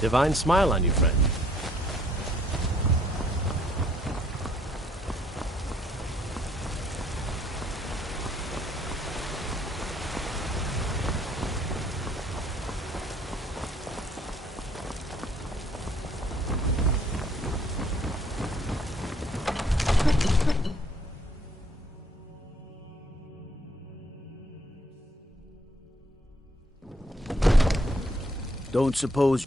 Divine smile on you, friend. Don't suppose...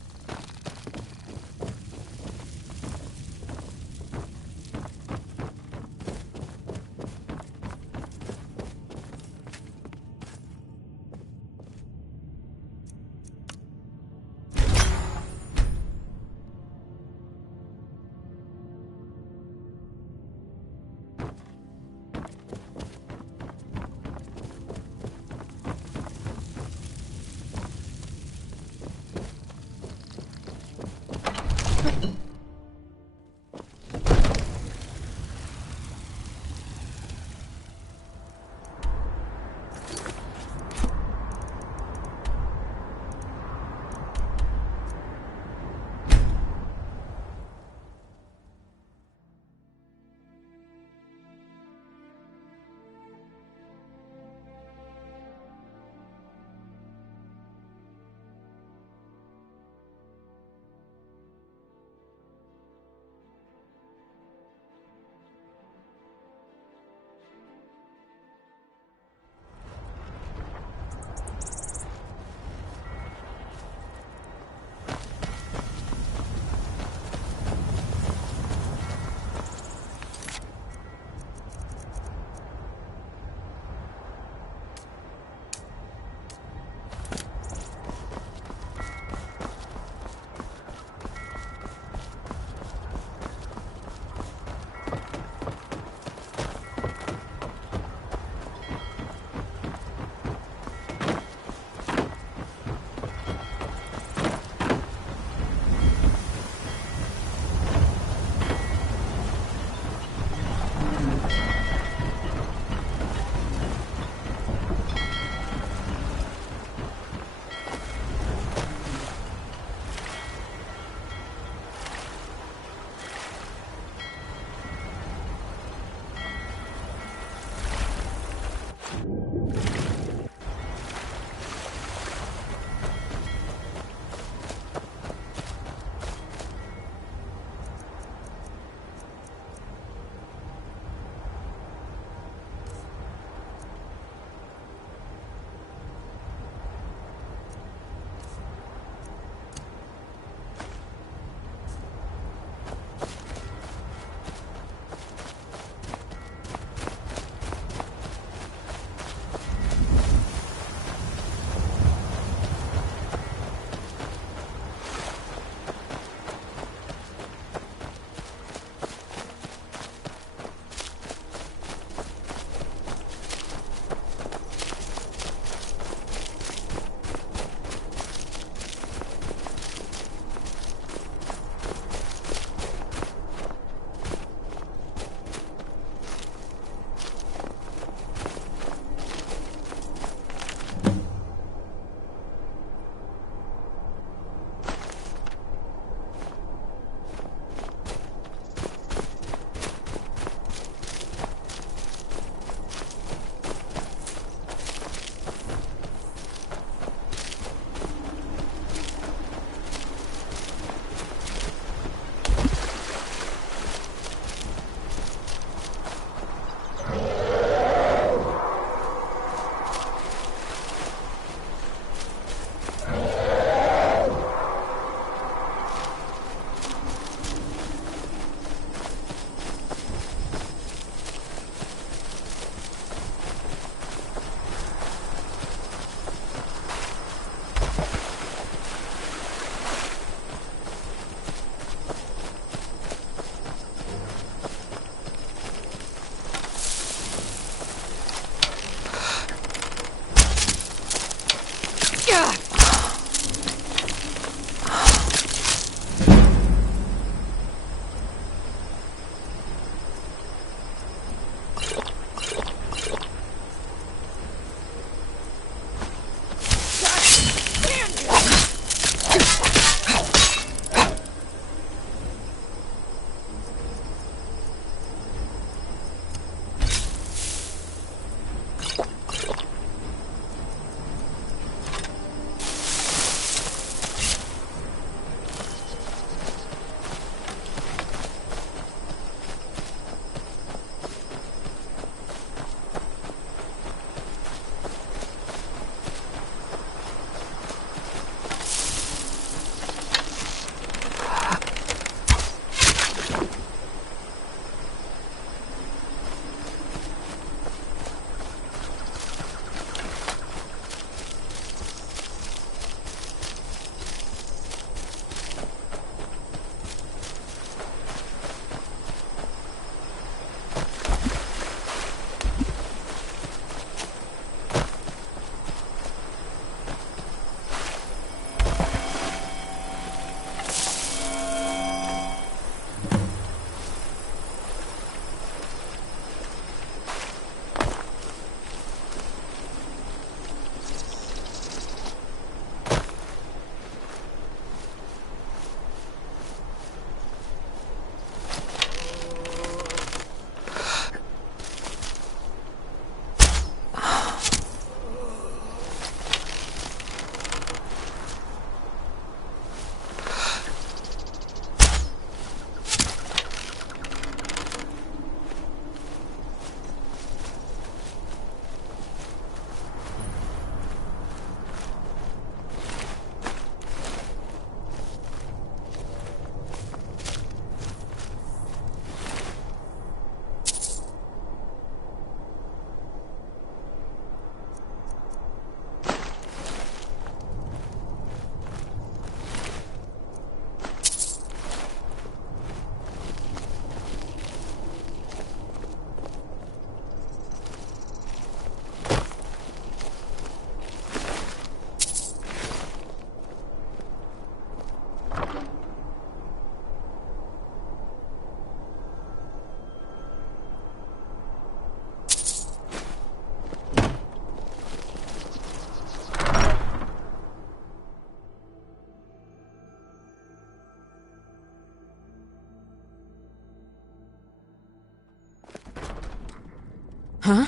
Huh?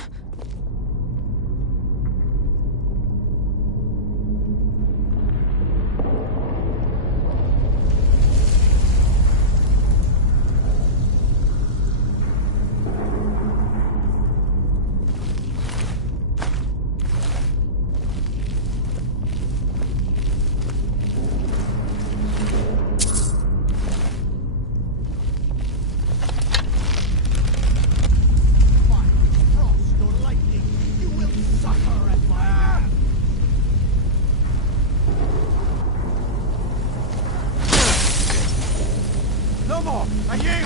No more! Are you?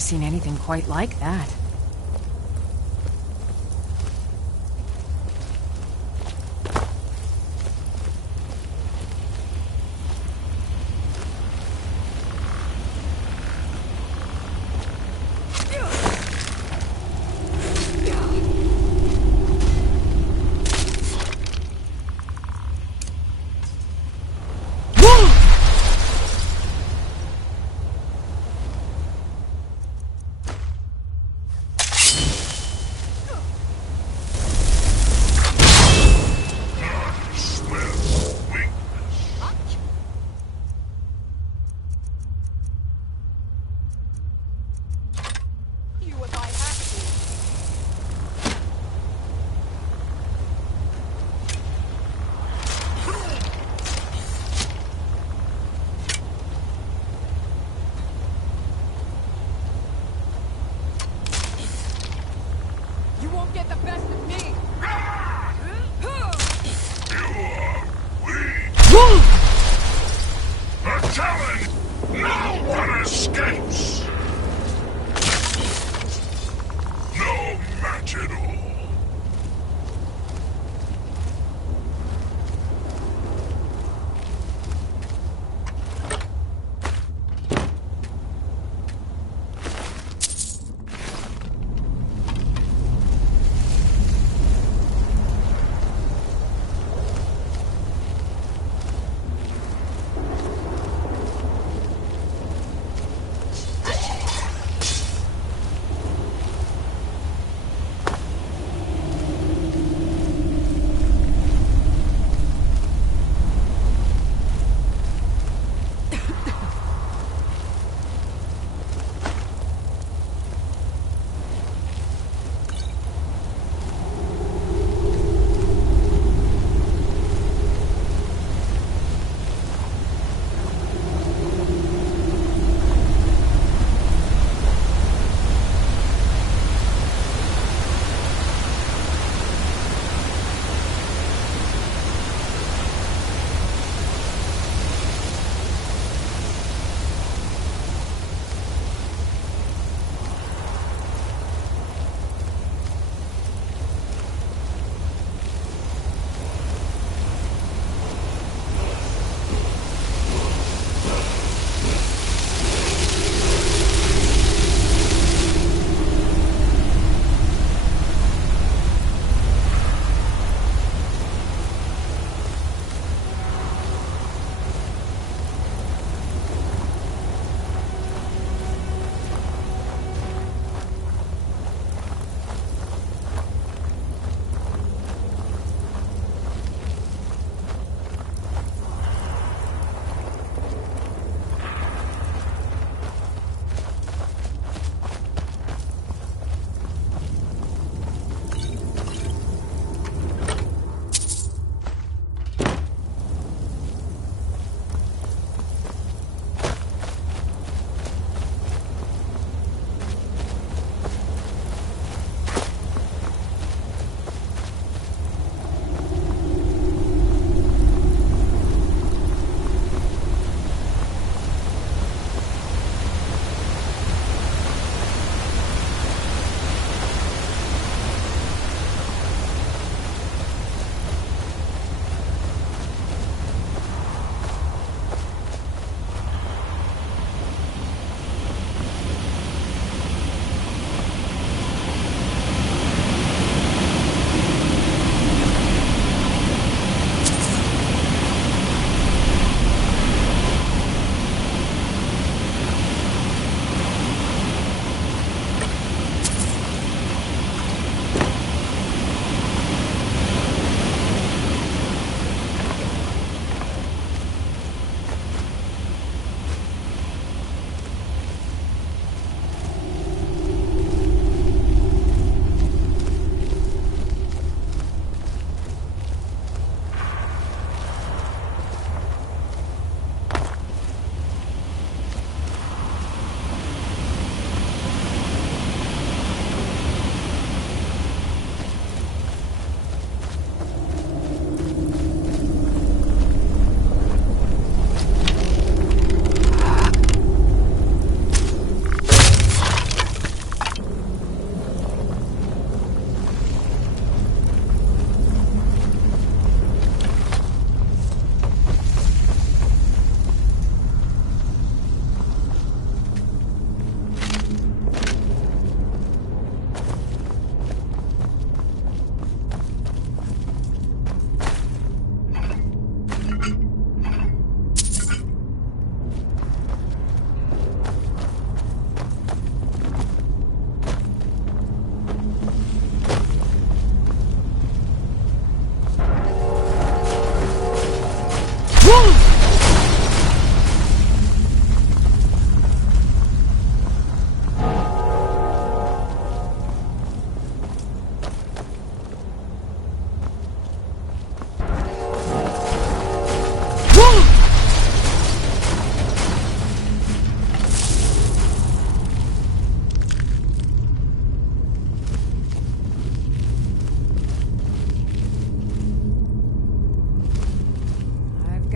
never seen anything quite like that.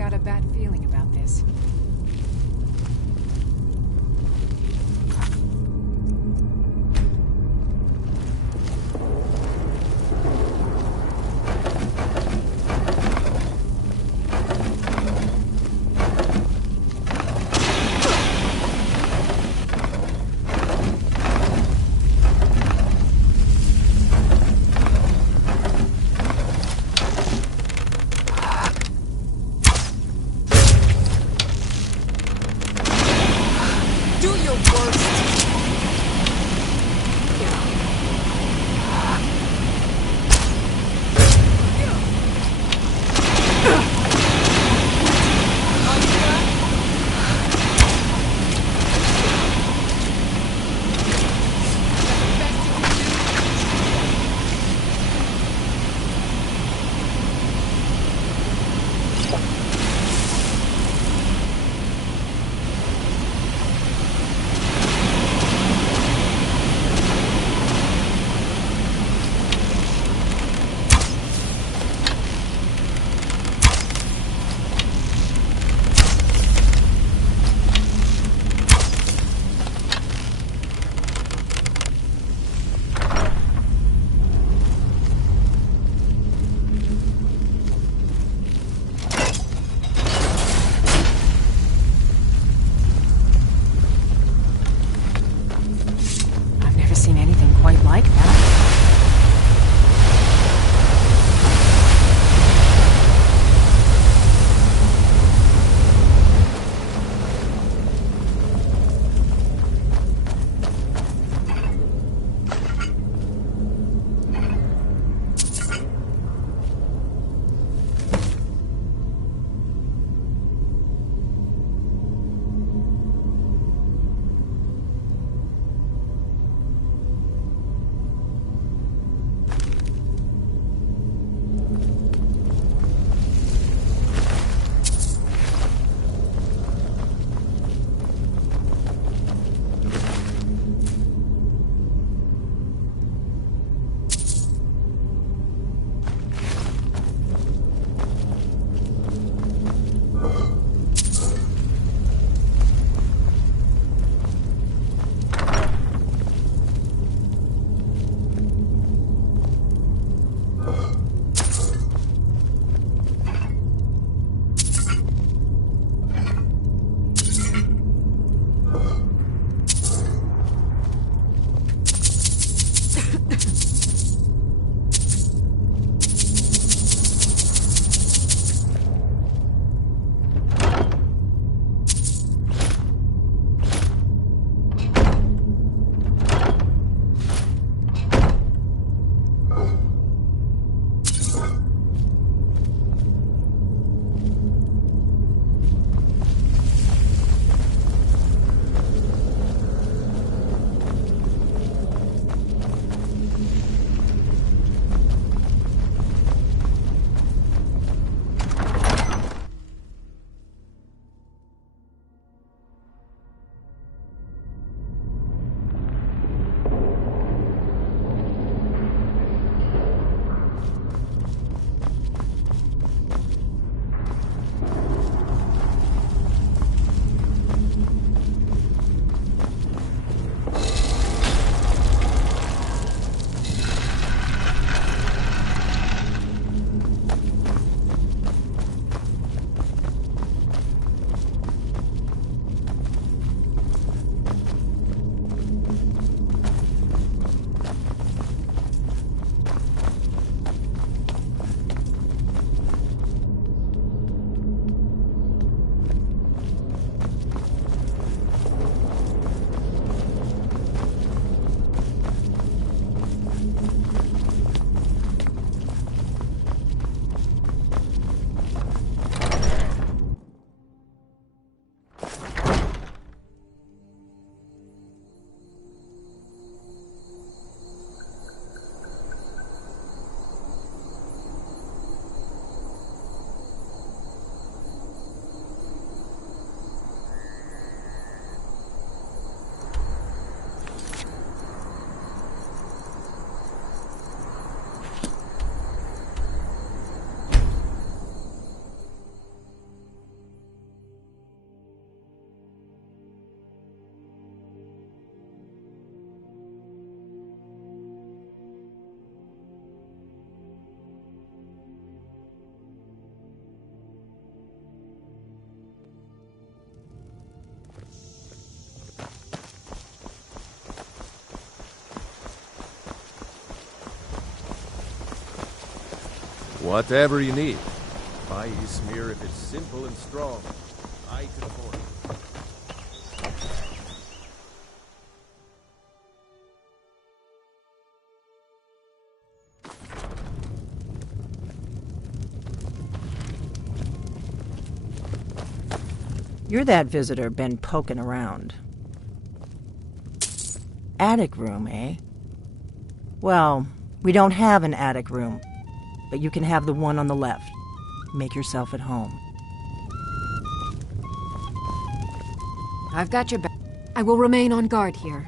got a bad feeling about this. Whatever you need. Buy Izmir if it's simple and strong. I can afford it. You're that visitor been poking around. Attic room, eh? Well, we don't have an attic room, but you can have the one on the left. Make yourself at home. I've got your back. I will remain on guard here.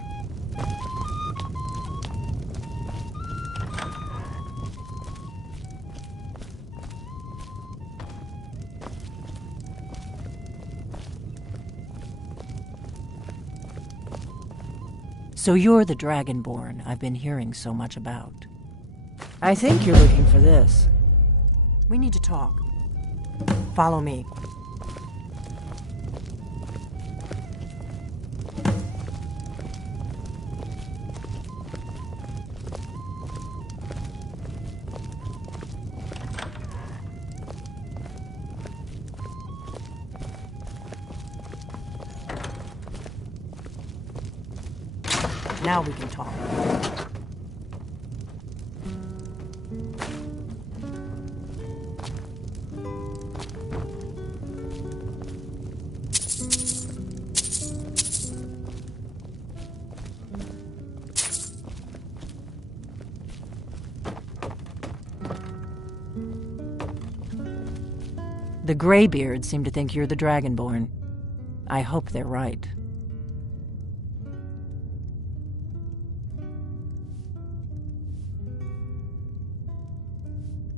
So you're the Dragonborn I've been hearing so much about. I think you're looking for this. We need to talk. Follow me. Now we can talk. The Greybeards seem to think you're the Dragonborn. I hope they're right.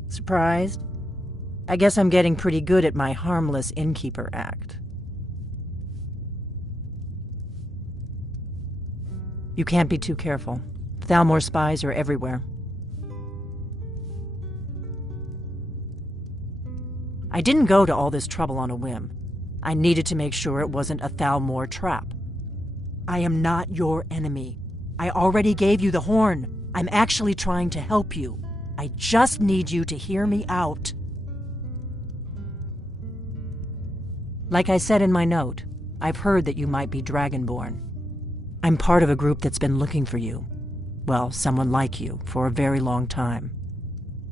Surprised? I guess I'm getting pretty good at my harmless innkeeper act. You can't be too careful. Thalmor spies are everywhere. I didn't go to all this trouble on a whim. I needed to make sure it wasn't a Thalmor trap. I am not your enemy. I already gave you the horn. I'm actually trying to help you. I just need you to hear me out. Like I said in my note, I've heard that you might be Dragonborn. I'm part of a group that's been looking for you. Well, someone like you, for a very long time.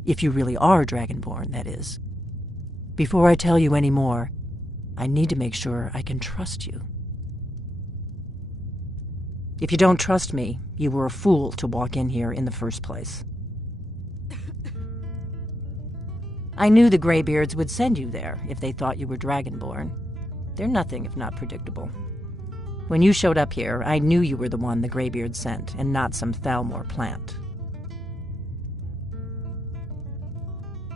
If you really are Dragonborn, that is. Before I tell you any more, I need to make sure I can trust you. If you don't trust me, you were a fool to walk in here in the first place. I knew the Greybeards would send you there if they thought you were Dragonborn. They're nothing if not predictable. When you showed up here, I knew you were the one the Greybeards sent, and not some Thalmor plant.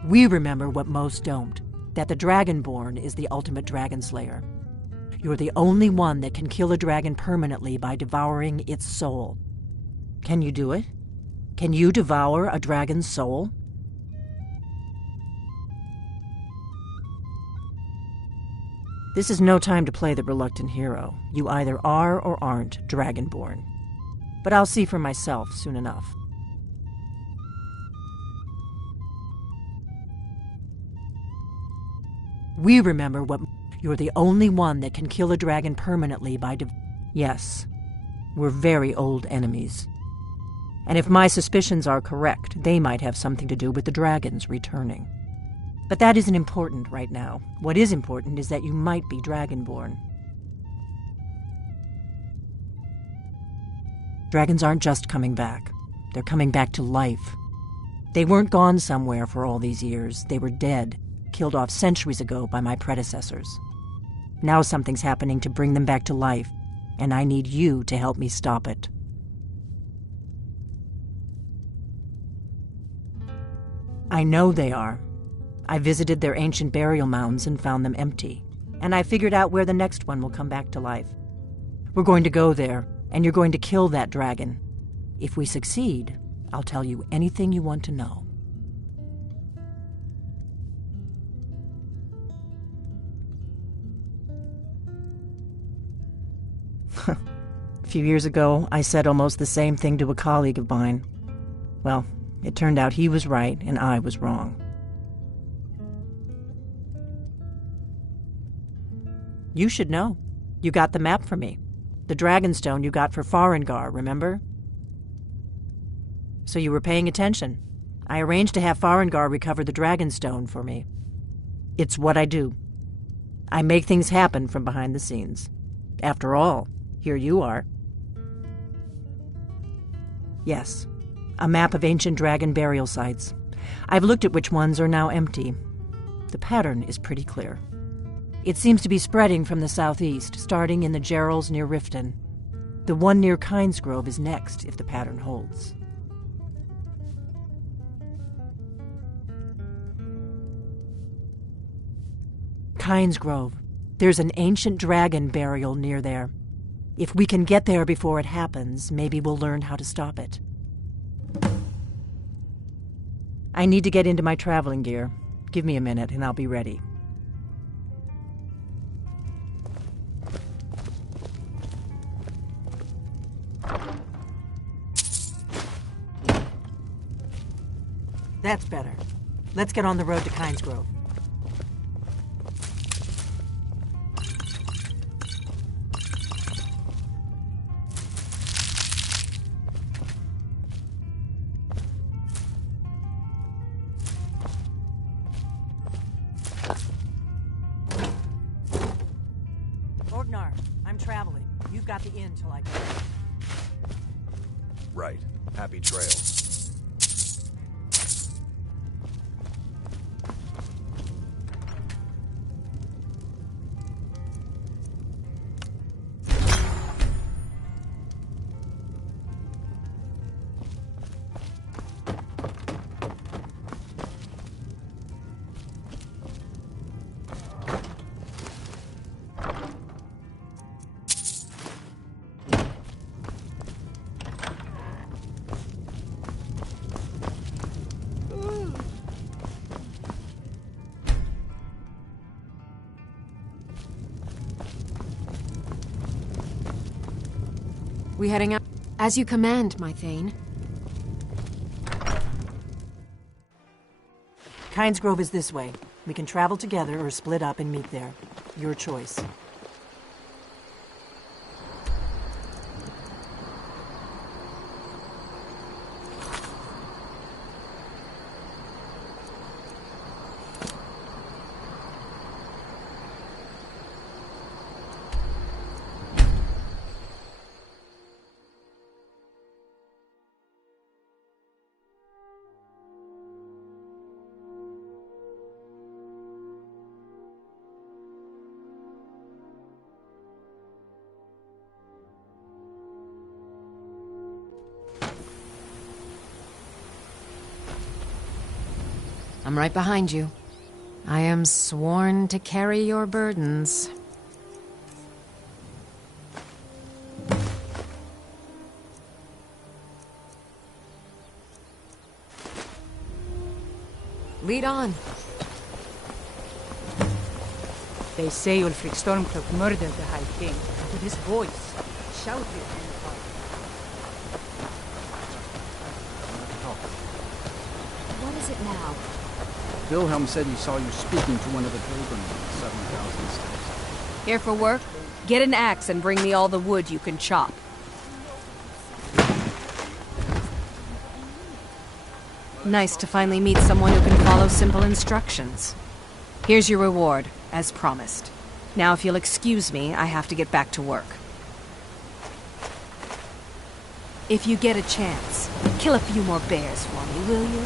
We remember what most don't, that the Dragonborn is the ultimate dragon slayer. You're the only one that can kill a dragon permanently by devouring its soul. Can you do it? Can you devour a dragon's soul? This is no time to play the reluctant hero. You either are or aren't Dragonborn. But I'll see for myself soon enough. We remember what... You're the only one that can kill a dragon permanently by Yes, we're very old enemies. And if my suspicions are correct, they might have something to do with the dragons returning. But that isn't important right now. What is important is that you might be Dragonborn. Dragons aren't just coming back. They're coming back to life. They weren't gone somewhere for all these years. They were dead, killed off centuries ago by my predecessors. Now something's happening to bring them back to life, and I need you to help me stop it. I know they are. I visited their ancient burial mounds and found them empty, and I figured out where the next one will come back to life. We're going to go there, and you're going to kill that dragon. If we succeed, I'll tell you anything you want to know. A few years ago, I said almost the same thing to a colleague of mine. Well, it turned out he was right and I was wrong. You should know. You got the map for me. The Dragonstone you got for Farengar, remember? So you were paying attention. I arranged to have Farengar recover the Dragonstone for me. It's what I do. I make things happen from behind the scenes. After all, here you are. Yes, a map of ancient dragon burial sites. I've looked at which ones are now empty. The pattern is pretty clear. It seems to be spreading from the southeast, starting in the Gerals near Riften. The one near Kynesgrove is next, if the pattern holds. Kynesgrove. There's an ancient dragon burial near there. If we can get there before it happens, maybe we'll learn how to stop it. I need to get into my traveling gear. Give me a minute and I'll be ready. That's better. Let's get on the road to Kynesgrove. Orgnar, I'm traveling. You've got the inn till I get there. Right. Happy trails. We heading out? As you command, my Thane. Kynesgrove is this way. We can travel together or split up and meet there. Your choice. I'm right behind you. I am sworn to carry your burdens. Lead on. They say Ulfric Stormcloak murdered the High King. With his voice, shouted in the fire. What is it now? Wilhelm said he saw you speaking to one of the pilgrims in the 7,000 steps. Here for work? Get an axe and bring me all the wood you can chop. Nice to finally meet someone who can follow simple instructions. Here's your reward, as promised. Now if you'll excuse me, I have to get back to work. If you get a chance, kill a few more bears for me, will you?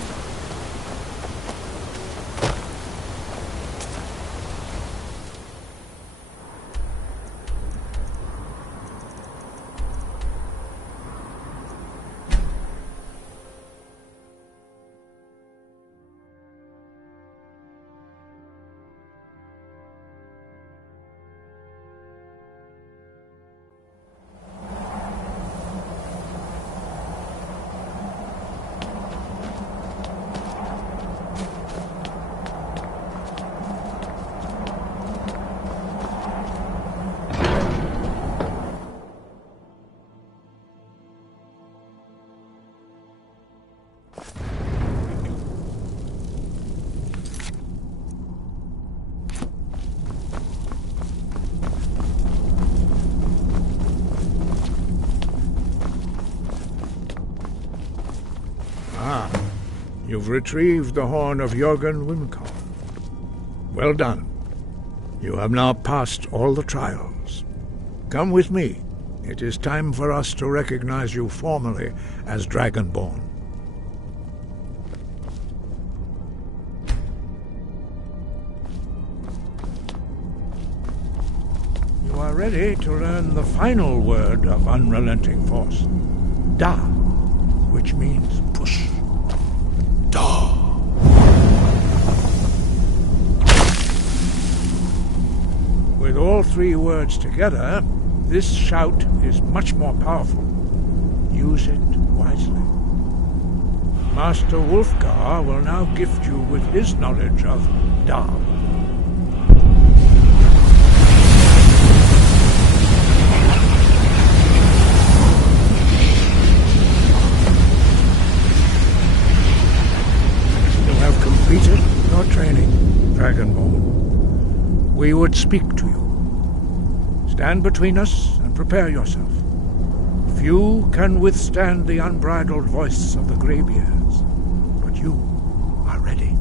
You've retrieved the horn of Jörgen Wimkar. Well done. You have now passed all the trials. Come with me. It is time for us to recognize you formally as Dragonborn. You are ready to learn the final word of unrelenting force. Da, which means push. Da. With all three words together, this shout is much more powerful. Use it wisely. Master Wulfgar will now gift you with his knowledge of Da. Completed your training, Dragonborn. We would speak to you. Stand between us and prepare yourself. Few can withstand the unbridled voice of the Greybeards, but you are ready.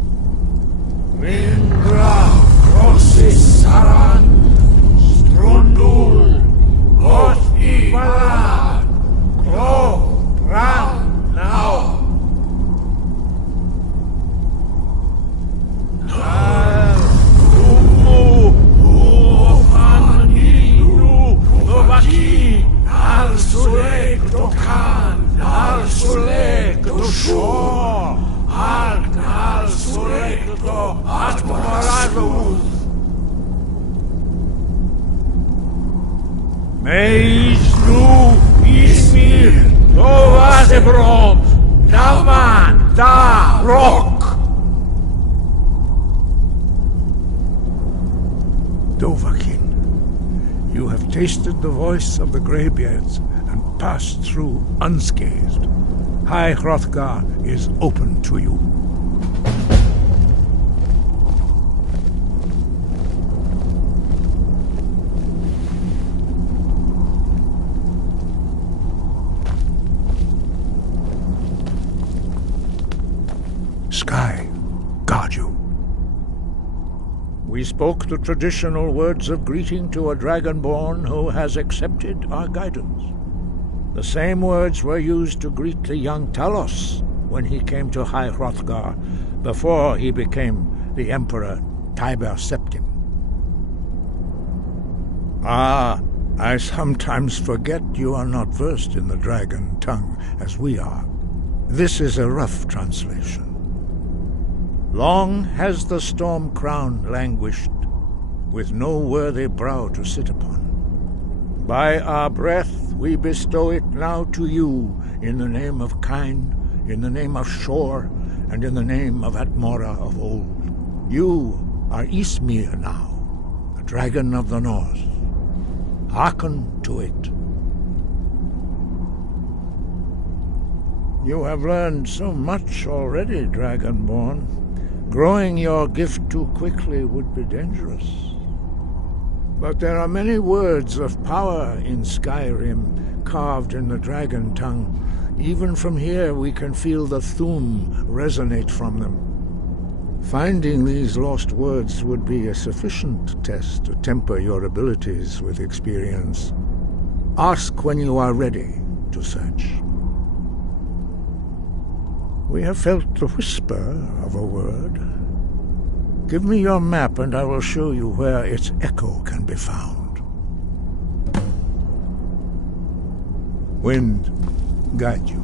Mingra, Rosis, Saran, Strundul, Hoth Ibalan, Kro, Ram, now. Meisnu Ismir Novazebrom Daman Da Rock Dovahkiin, you have tasted the voice of the Greybeards and passed through unscathed. High Hrothgar is open to you. Sky, guard you. We spoke the traditional words of greeting to a Dragonborn who has accepted our guidance. The same words were used to greet the young Talos when he came to High Hrothgar before he became the Emperor Tiber Septim. Ah, I sometimes forget you are not versed in the dragon tongue as we are. This is a rough translation. Long has the storm crown languished, with no worthy brow to sit upon. By our breath we bestow it now to you, in the name of Kyne, in the name of Shor, and in the name of Atmora of old. You are Ysmir now, the dragon of the north. Hearken to it. You have learned so much already, Dragonborn. Growing your gift too quickly would be dangerous. But there are many words of power in Skyrim, carved in the dragon tongue. Even from here we can feel the Thu'um resonate from them. Finding these lost words would be a sufficient test to temper your abilities with experience. Ask when you are ready to search. We have felt the whisper of a word. Give me your map and I will show you where its echo can be found. Wind, guide you.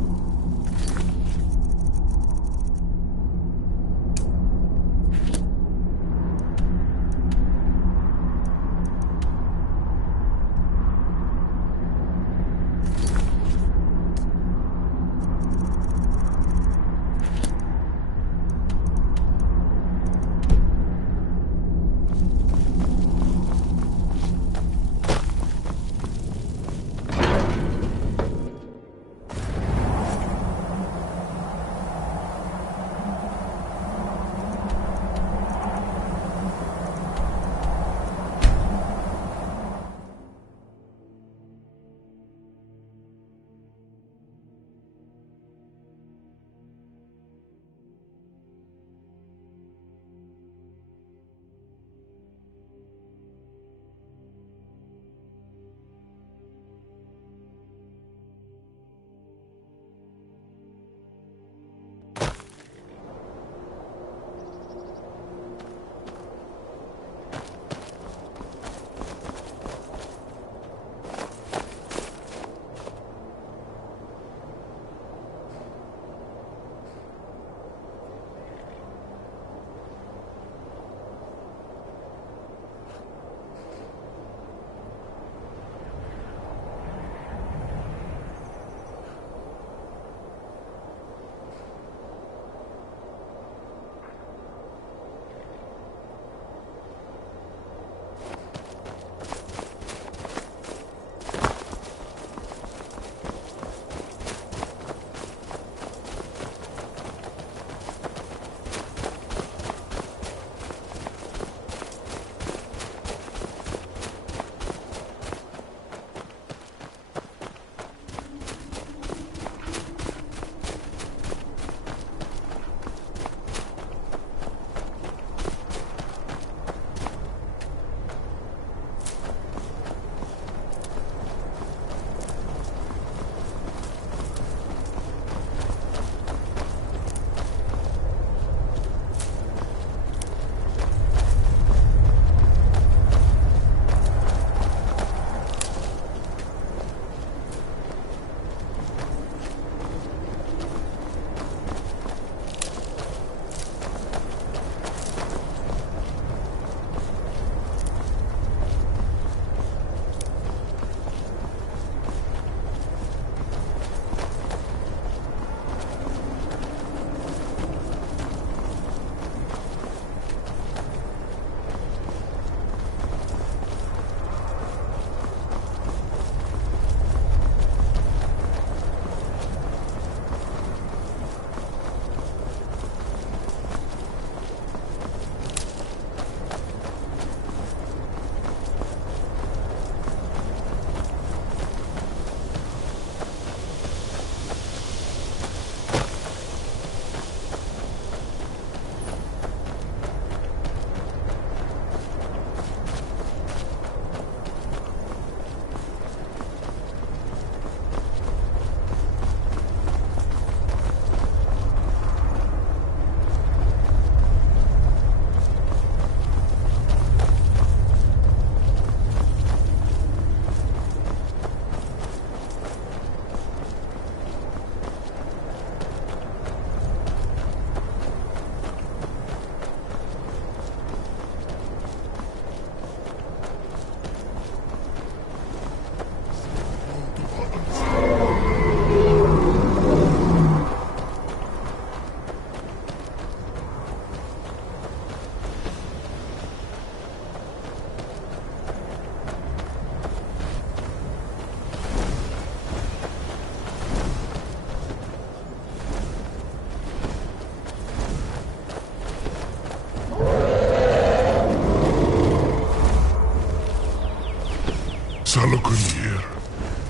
Salokunir,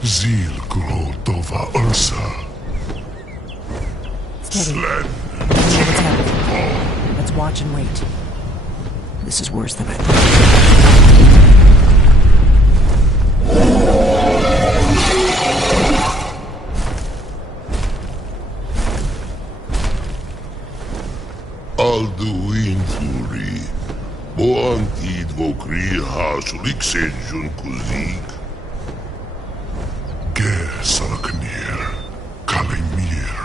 Zil Grotova Ursa. Steady. Sled. What's happening? Let's watch and wait. This is worse than I thought. Alduin Turi, Boantid Vokri Hasulik Senjun Kuzik. Ge Salaknir, Kalimir.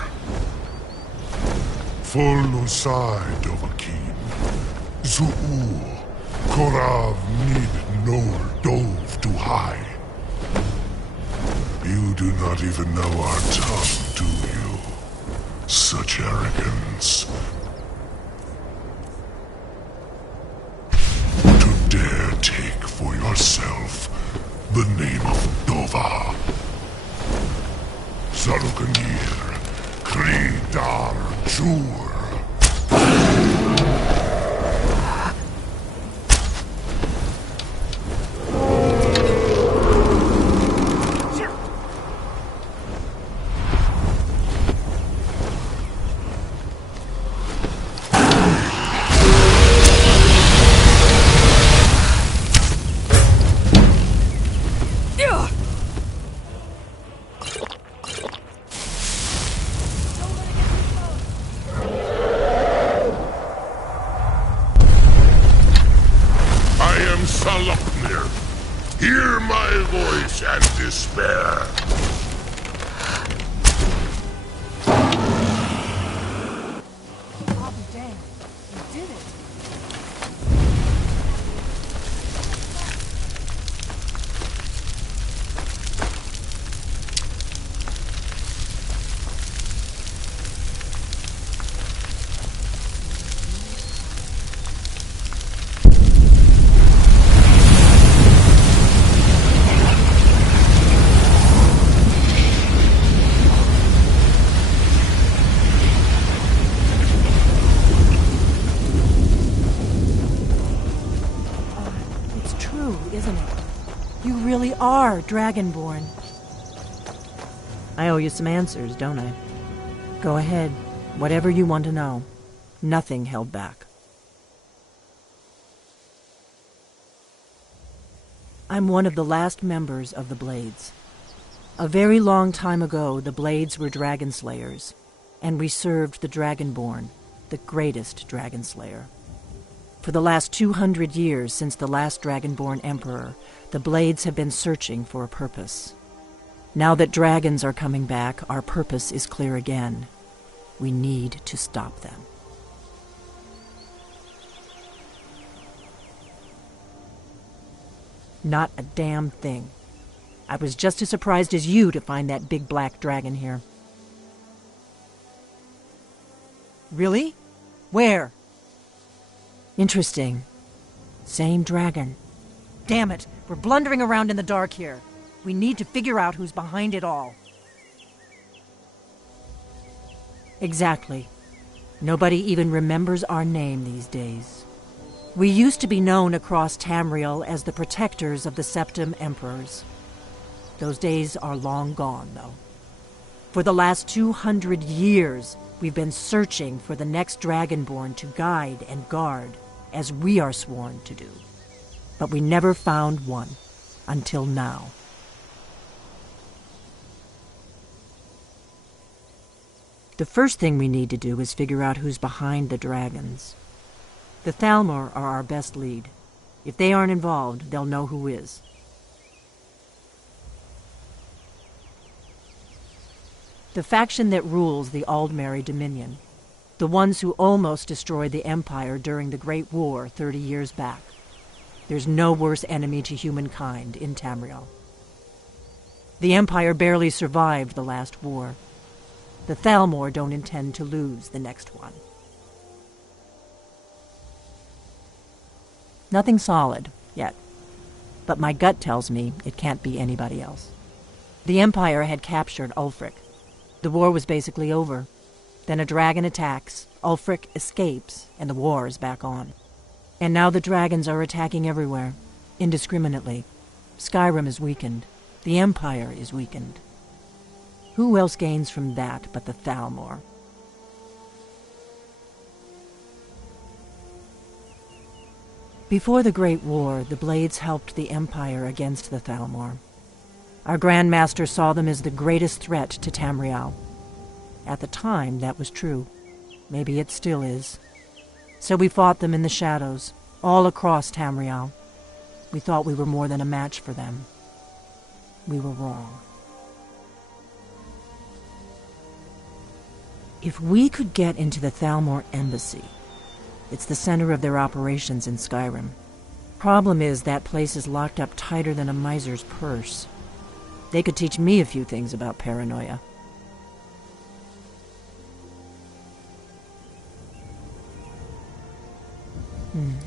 Folosai Dovakin, Zuu, Korav Nid Nol Dove to High. You do not even know our tongue, do you? Such arrogance. Dare take for yourself the name of Dova. Sarukanir, Kridar Jur. Salaknir, hear my voice and despair. I'll be damned. You did it. Isn't it? You really are Dragonborn. I owe you some answers, don't I? Go ahead. Whatever you want to know. Nothing held back. I'm one of the last members of the Blades. A very long time ago, the Blades were dragon slayers, and we served the Dragonborn, the greatest dragon slayer. For the last 200 years since the last Dragonborn Emperor, the Blades have been searching for a purpose. Now that dragons are coming back, our purpose is clear again. We need to stop them. Not a damn thing. I was just as surprised as you to find that big black dragon here. Really? Where? Interesting. Same dragon. Damn it, we're blundering around in the dark here. We need to figure out who's behind it all. Exactly. Nobody even remembers our name these days. We used to be known across Tamriel as the protectors of the Septim Emperors. Those days are long gone, though. For the last 200 years, we've been searching for the next Dragonborn to guide and guard, as we are sworn to do. But we never found one, until now. The first thing we need to do is figure out who's behind the dragons. The Thalmor are our best lead. If they aren't involved, they'll know who is. The faction that rules the Aldmeri Dominion. The ones who almost destroyed the Empire during the Great War 30 years back. There's no worse enemy to humankind in Tamriel. The Empire barely survived the last war. The Thalmor don't intend to lose the next one. Nothing solid, yet. But my gut tells me it can't be anybody else. The Empire had captured Ulfric. The war was basically over. Then a dragon attacks, Ulfric escapes, and the war is back on. And now the dragons are attacking everywhere, indiscriminately. Skyrim is weakened. The Empire is weakened. Who else gains from that but the Thalmor? Before the Great War, the Blades helped the Empire against the Thalmor. Our Grand Master saw them as the greatest threat to Tamriel. At the time, that was true. Maybe it still is. So we fought them in the shadows, all across Tamriel. We thought we were more than a match for them. We were wrong. If we could get into the Thalmor embassy, it's the center of their operations in Skyrim. Problem is, that place is locked up tighter than a miser's purse. They could teach me a few things about paranoia.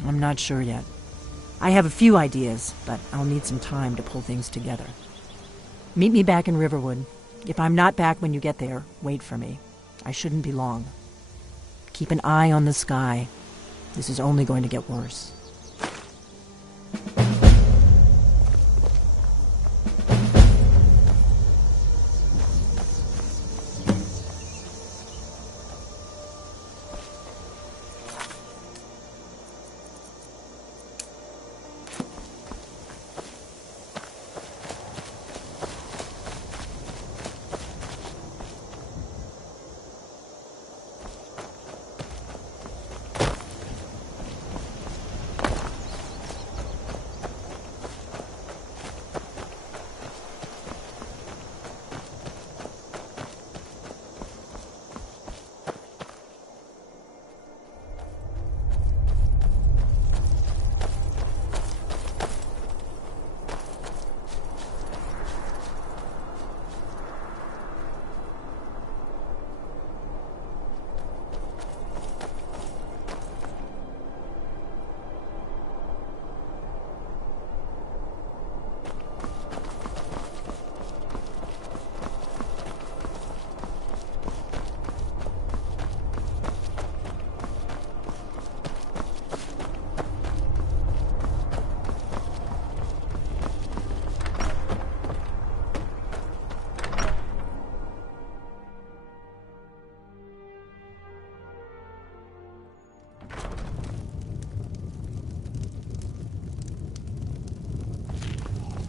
I'm not sure yet. I have a few ideas, but I'll need some time to pull things together. Meet me back in Riverwood. If I'm not back when you get there, wait for me. I shouldn't be long. Keep an eye on the sky. This is only going to get worse.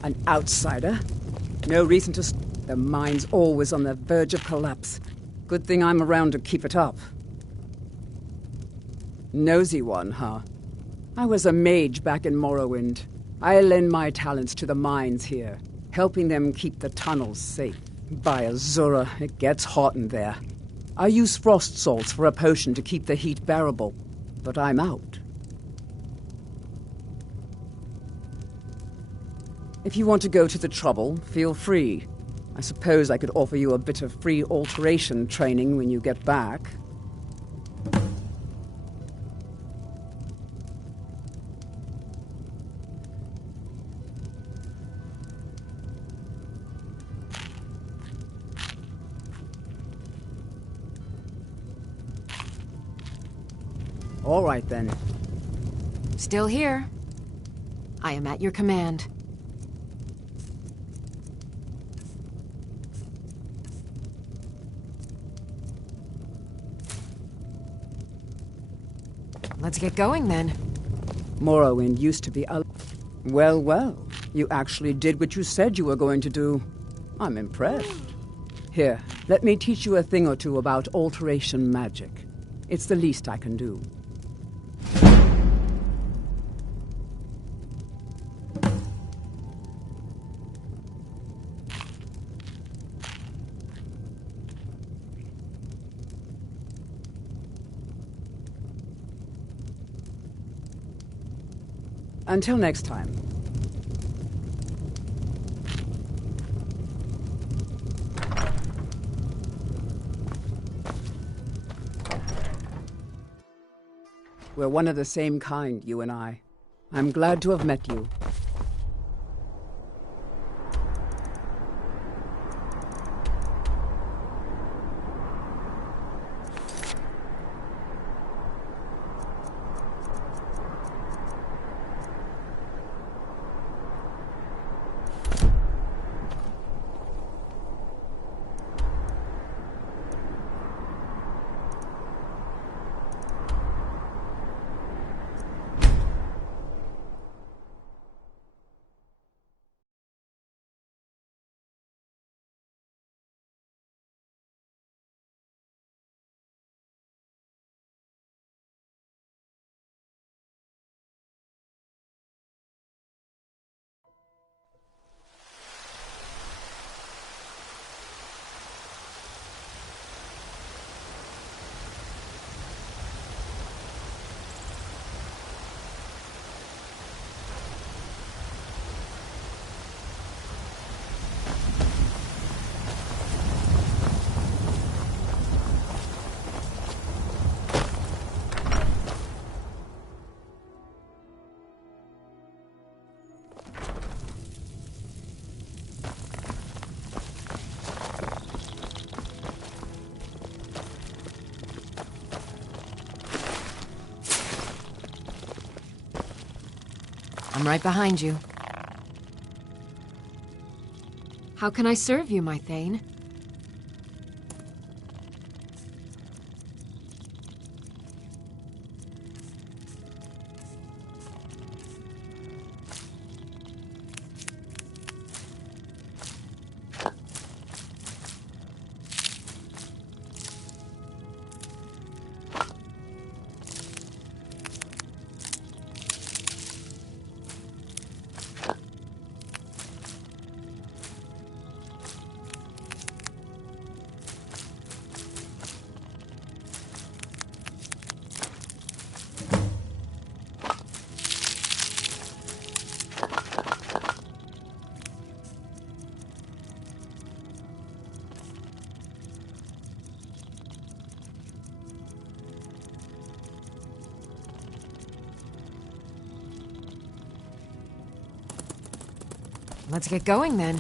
An outsider? No reason to... The mine's always on the verge of collapse. Good thing I'm around to keep it up. Nosy one, huh? I was a mage back in Morrowind. I lend my talents to the mines here, helping them keep the tunnels safe. By Azura, it gets hot in there. I use frost salts for a potion to keep the heat bearable, but I'm out. If you want to go to the trouble, feel free. I suppose I could offer you a bit of free alteration training when you get back. All right, then. Still here. I am at your command. Let's get going, then. Morrowind used to be a... Well, well. You actually did what you said you were going to do. I'm impressed. Here, let me teach you a thing or two about alteration magic. It's the least I can do. Until next time. We're one of the same kind, you and I. I'm glad to have met you. I'm right behind you. How can I serve you, my Thane? Let's get going then.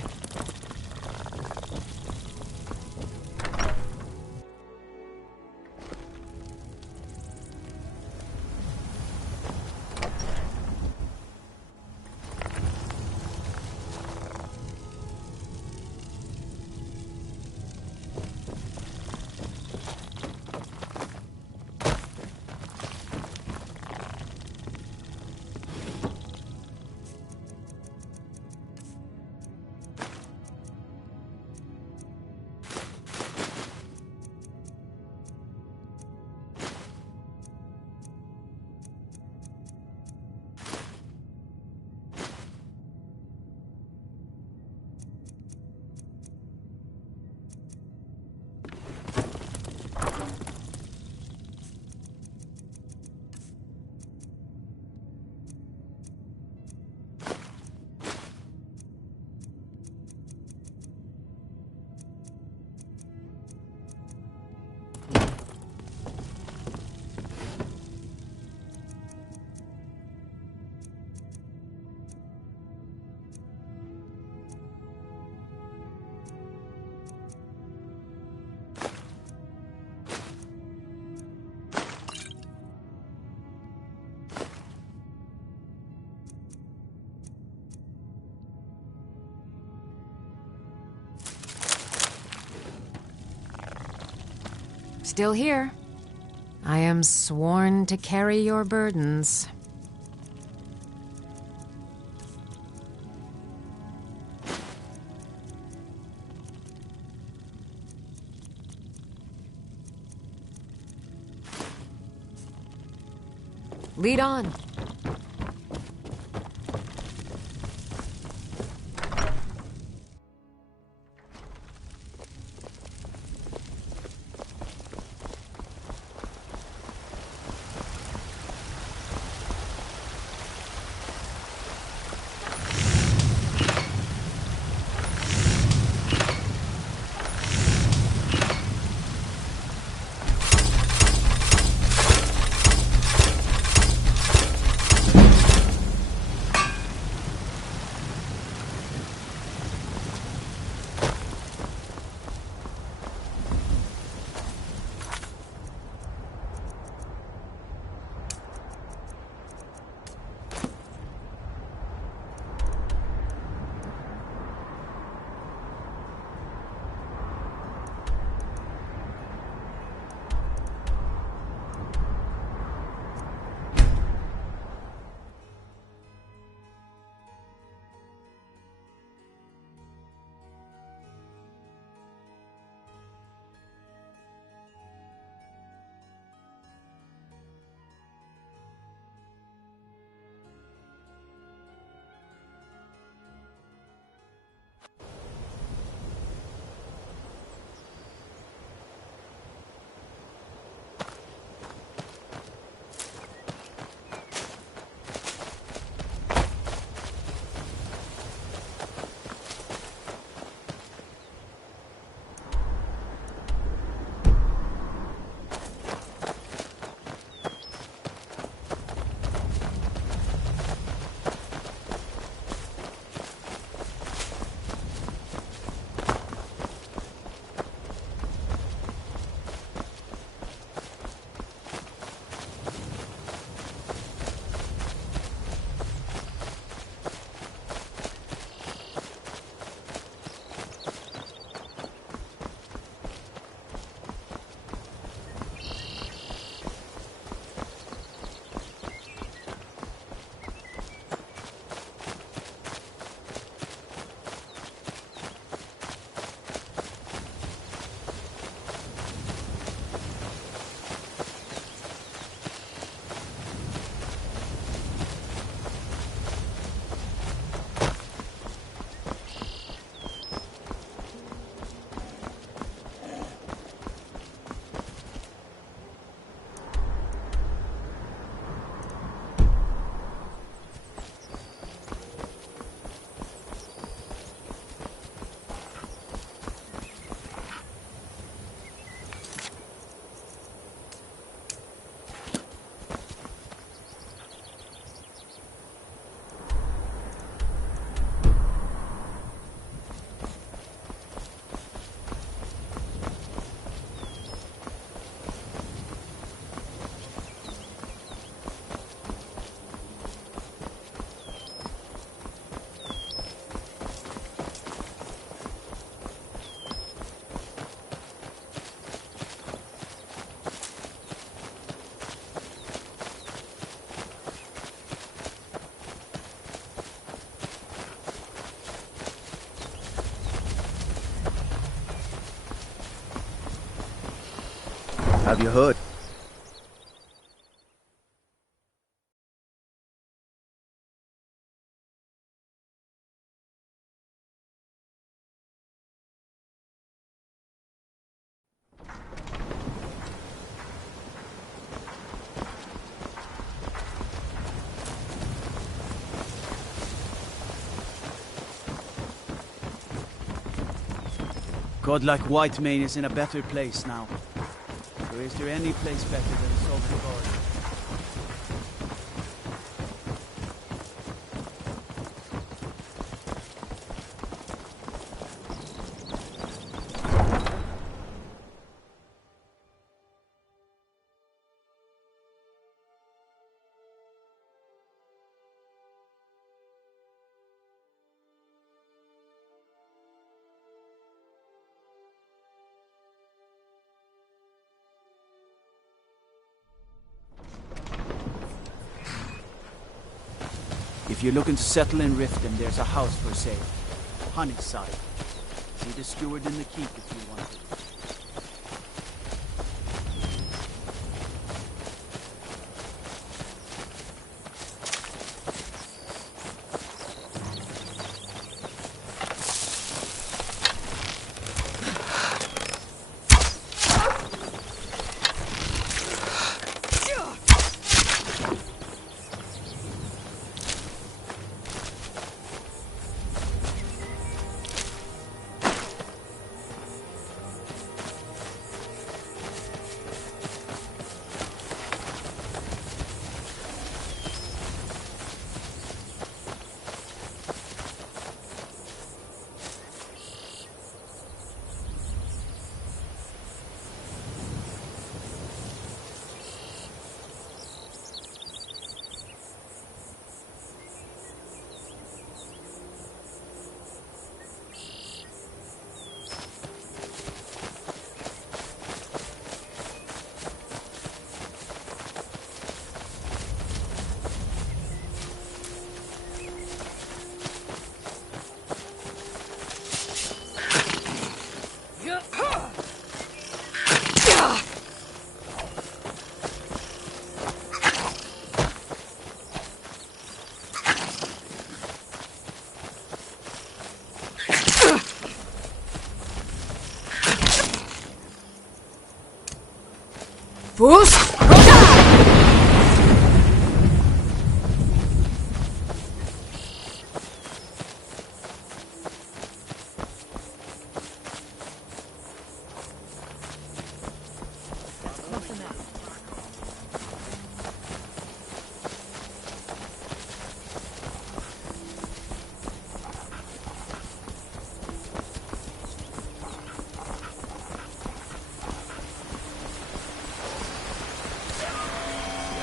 Still here. I am sworn to carry your burdens. Lead on. Have you heard? Godlike Whitemane is in a better place now. Or is there any place better than Sovngarde? If you're looking to settle in Riften, there's a house for sale. Honeyside. See the steward in the keep if you want it. Boost!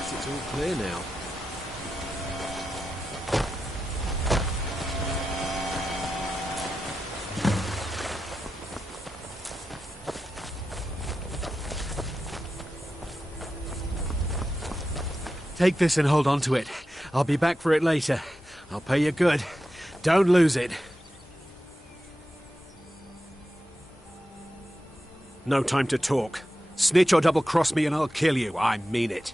It's all clear now. Take this and hold on to it. I'll be back for it later. I'll pay you good. Don't lose it. No time to talk. Snitch or double-cross me and I'll kill you. I mean it.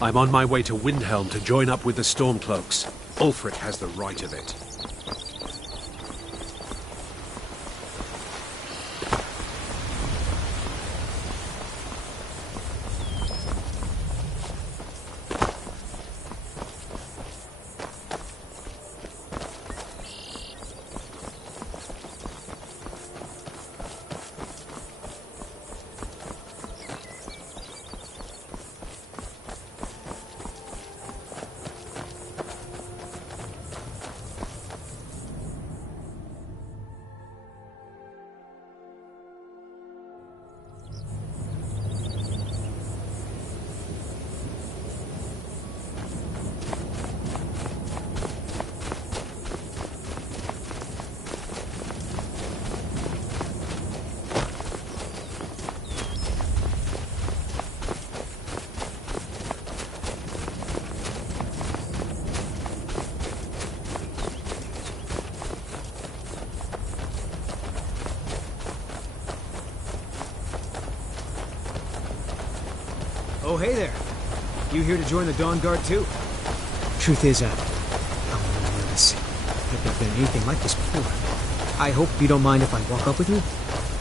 I'm on my way to Windhelm to join up with the Stormcloaks. Ulfric has the right of it. Oh, hey there. You here to join the Dawn Guard, too? Truth is, I'm a little nervous. I've never been anything like this before. I hope you don't mind if I walk up with you?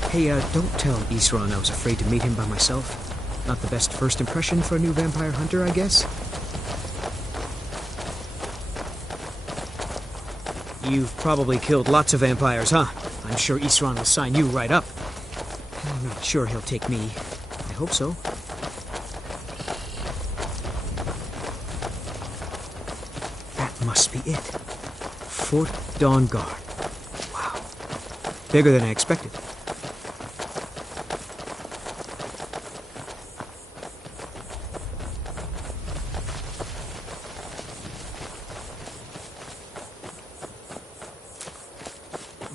Hey, don't tell Isran I was afraid to meet him by myself. Not the best first impression for a new vampire hunter, I guess? You've probably killed lots of vampires, huh? I'm sure Isran will sign you right up. I'm not sure he'll take me. I hope so. That must be it. Fort Dawn Guard. Wow. Bigger than I expected.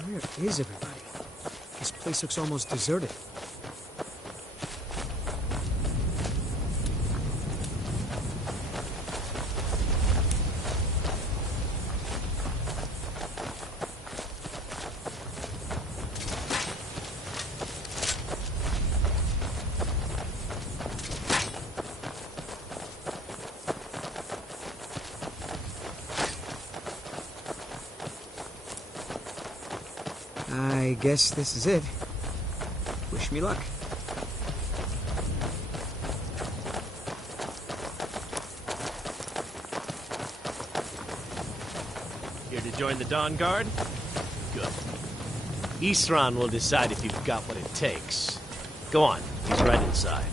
Where is everybody? This place looks almost deserted. I guess this is it. Wish me luck. Here to join the Dawn Guard? Good. Isran will decide if you've got what it takes. Go on, he's right inside.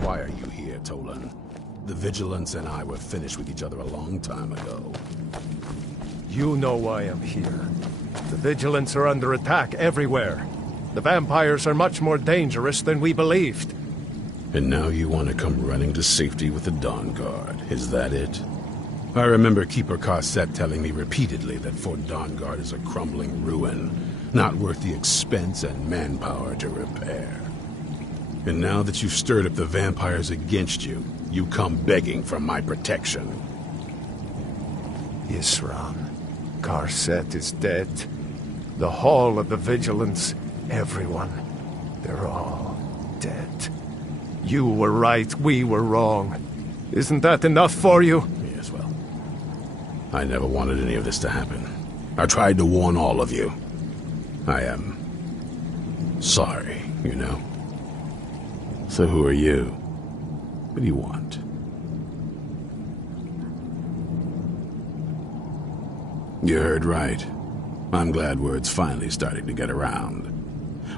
Why are you here, Tolan? The Vigilance and I were finished with each other a long time ago. You know why I'm here. The Vigilance are under attack everywhere. The vampires are much more dangerous than we believed. And now you want to come running to safety with the Dawn Guard. Is that it? I remember Keeper Carset telling me repeatedly that Fort Dawn Guard is a crumbling ruin, not worth the expense and manpower to repair. And now that you've stirred up the vampires against you, you come begging for my protection. Isran, Carset is dead. The Hall of the Vigilance, everyone, they're all dead. You were right, we were wrong. Isn't that enough for you? Yes, well, I never wanted any of this to happen. I tried to warn all of you. I am sorry, you know. So who are you? What do you want? You heard right. I'm glad word's finally starting to get around.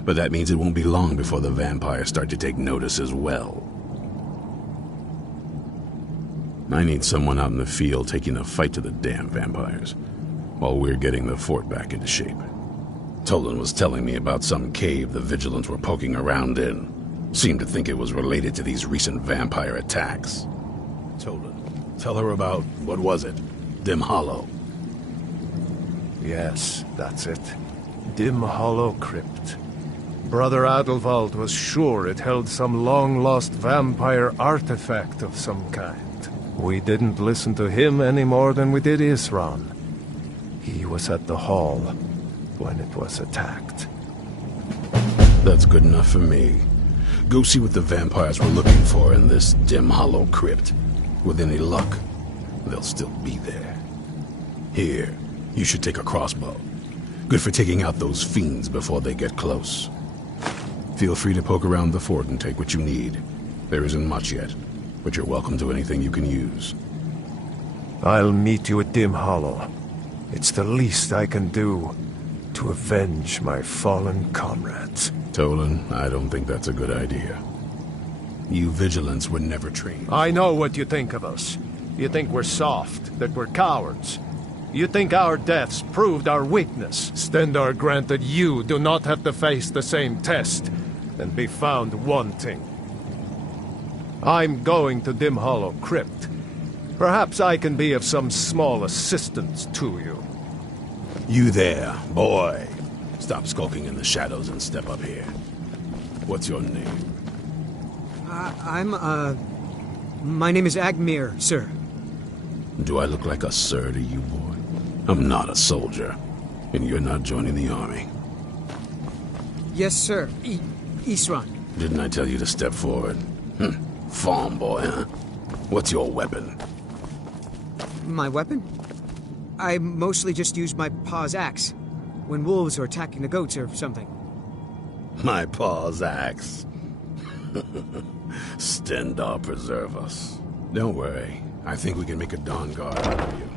But that means it won't be long before the vampires start to take notice as well. I need someone out in the field taking the fight to the damn vampires, while we're getting the fort back into shape. Tolan was telling me about some cave the Vigilants were poking around in. Seemed to think it was related to these recent vampire attacks. Tolan, tell her about, what was it? Dim Hollow. Yes, that's it. Dim Hollow Crypt. Brother Adelwald was sure it held some long-lost vampire artifact of some kind. We didn't listen to him any more than we did Isran. He was at the hall when it was attacked. That's good enough for me. Go see what the vampires were looking for in this Dim Hollow Crypt. With any luck, they'll still be there. Here, you should take a crossbow. Good for taking out those fiends before they get close. Feel free to poke around the fort and take what you need. There isn't much yet, but you're welcome to anything you can use. I'll meet you at Dim Hollow. It's the least I can do to avenge my fallen comrades. Tolan, I don't think that's a good idea. You Vigilants were never trained. I know what you think of us. You think we're soft, that we're cowards. You think our deaths proved our weakness. Stendarr granted you do not have to face the same test and be found wanting. I'm going to Dim Hollow Crypt. Perhaps I can be of some small assistance to you. You there, boy. Stop skulking in the shadows and step up here. What's your name? My name is Agmir, sir. Do I look like a sir to you, boy? I'm not a soldier, and you're not joining the army. Yes, sir. Isran. Didn't I tell you to step forward? Farm boy, huh? What's your weapon? My weapon? I mostly just use my paw's axe when wolves are attacking the goats or something. My paw's axe. Stendar preserve us. Don't worry. I think we can make a Dawn Guard out of you.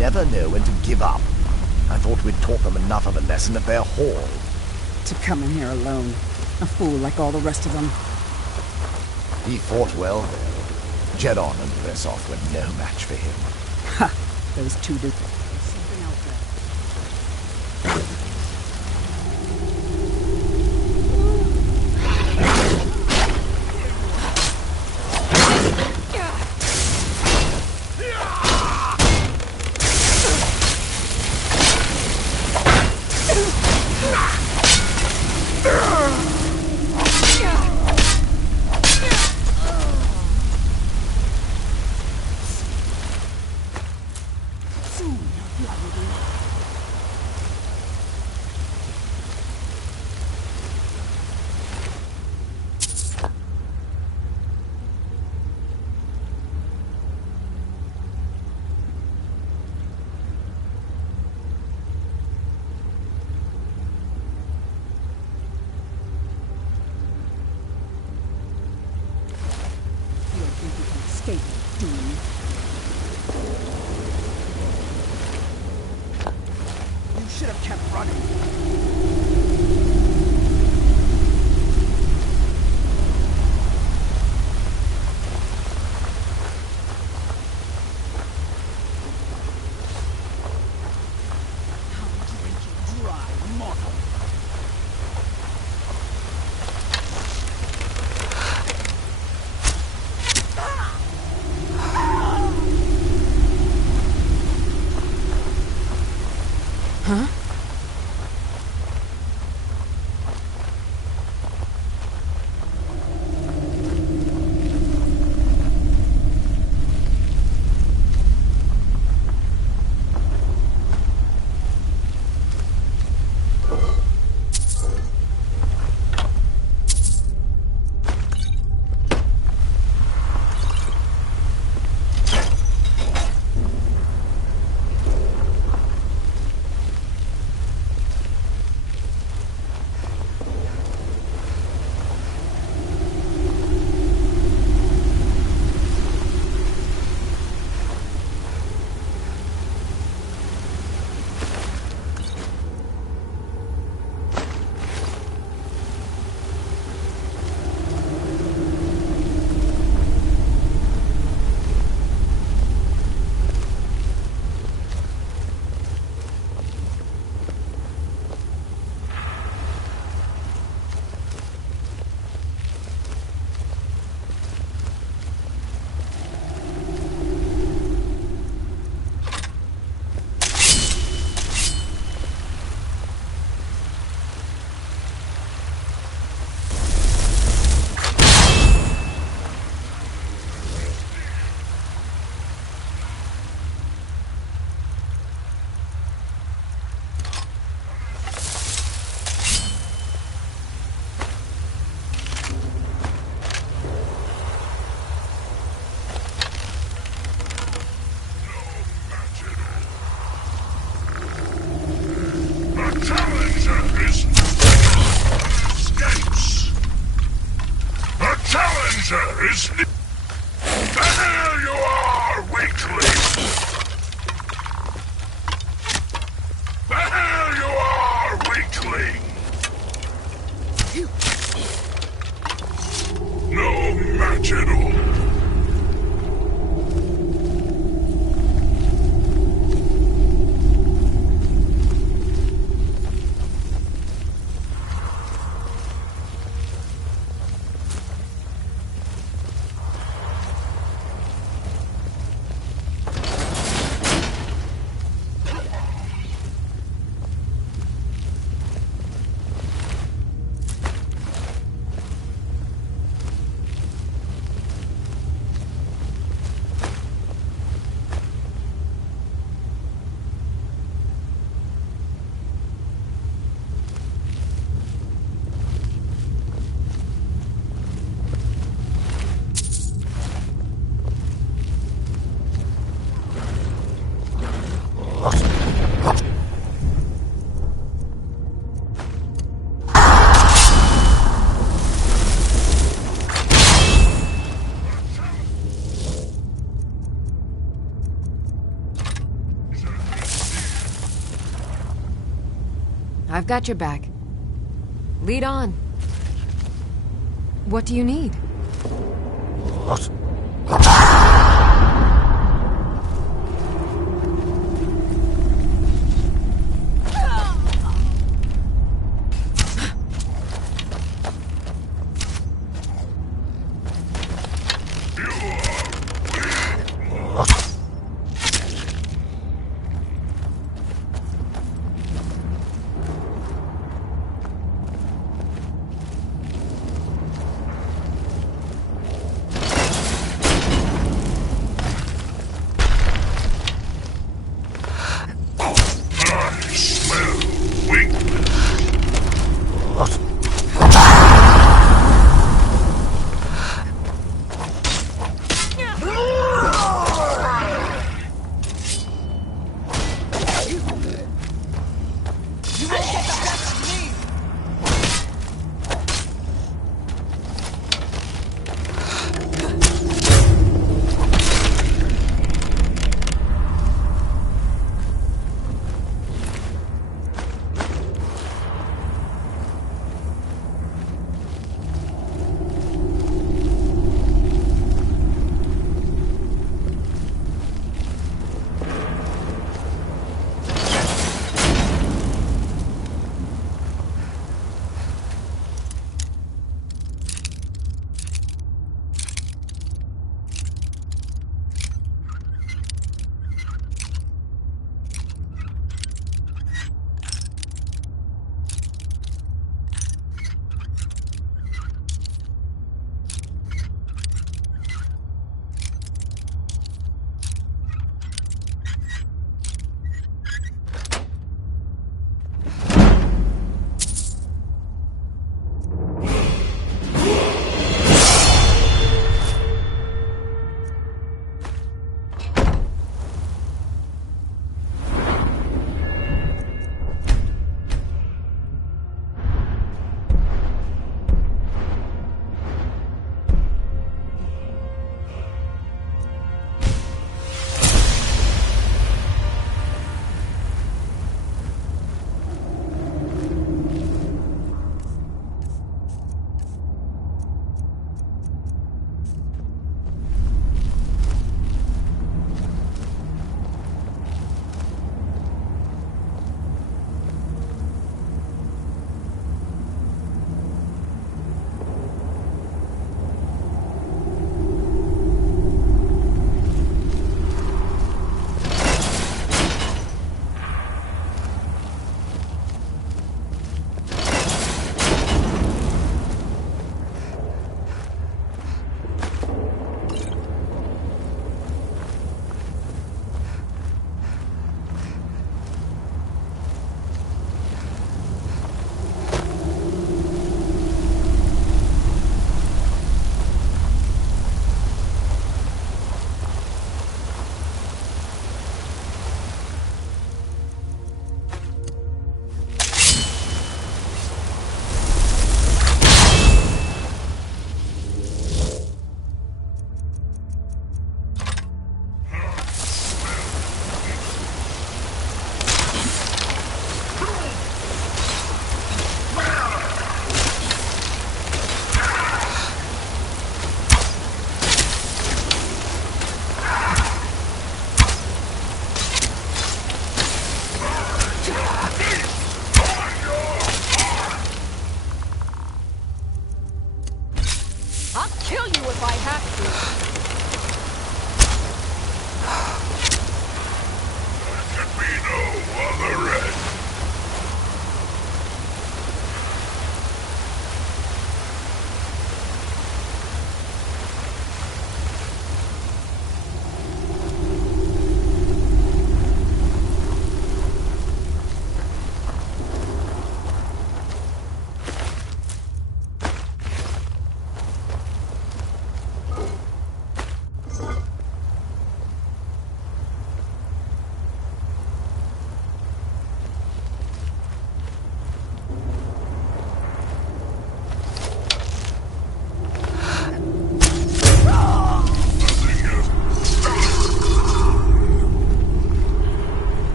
never know when to give up. I thought we'd taught them enough of a lesson at their hall. To come in here alone. A fool like all the rest of them. He fought well, though. Jedon and Vesoth were no match for him. Ha! Those two did something out there. You should have kept running. There you are, weakling! There you are, weakling! No match at all. Got your back. Lead on. What do you need? What?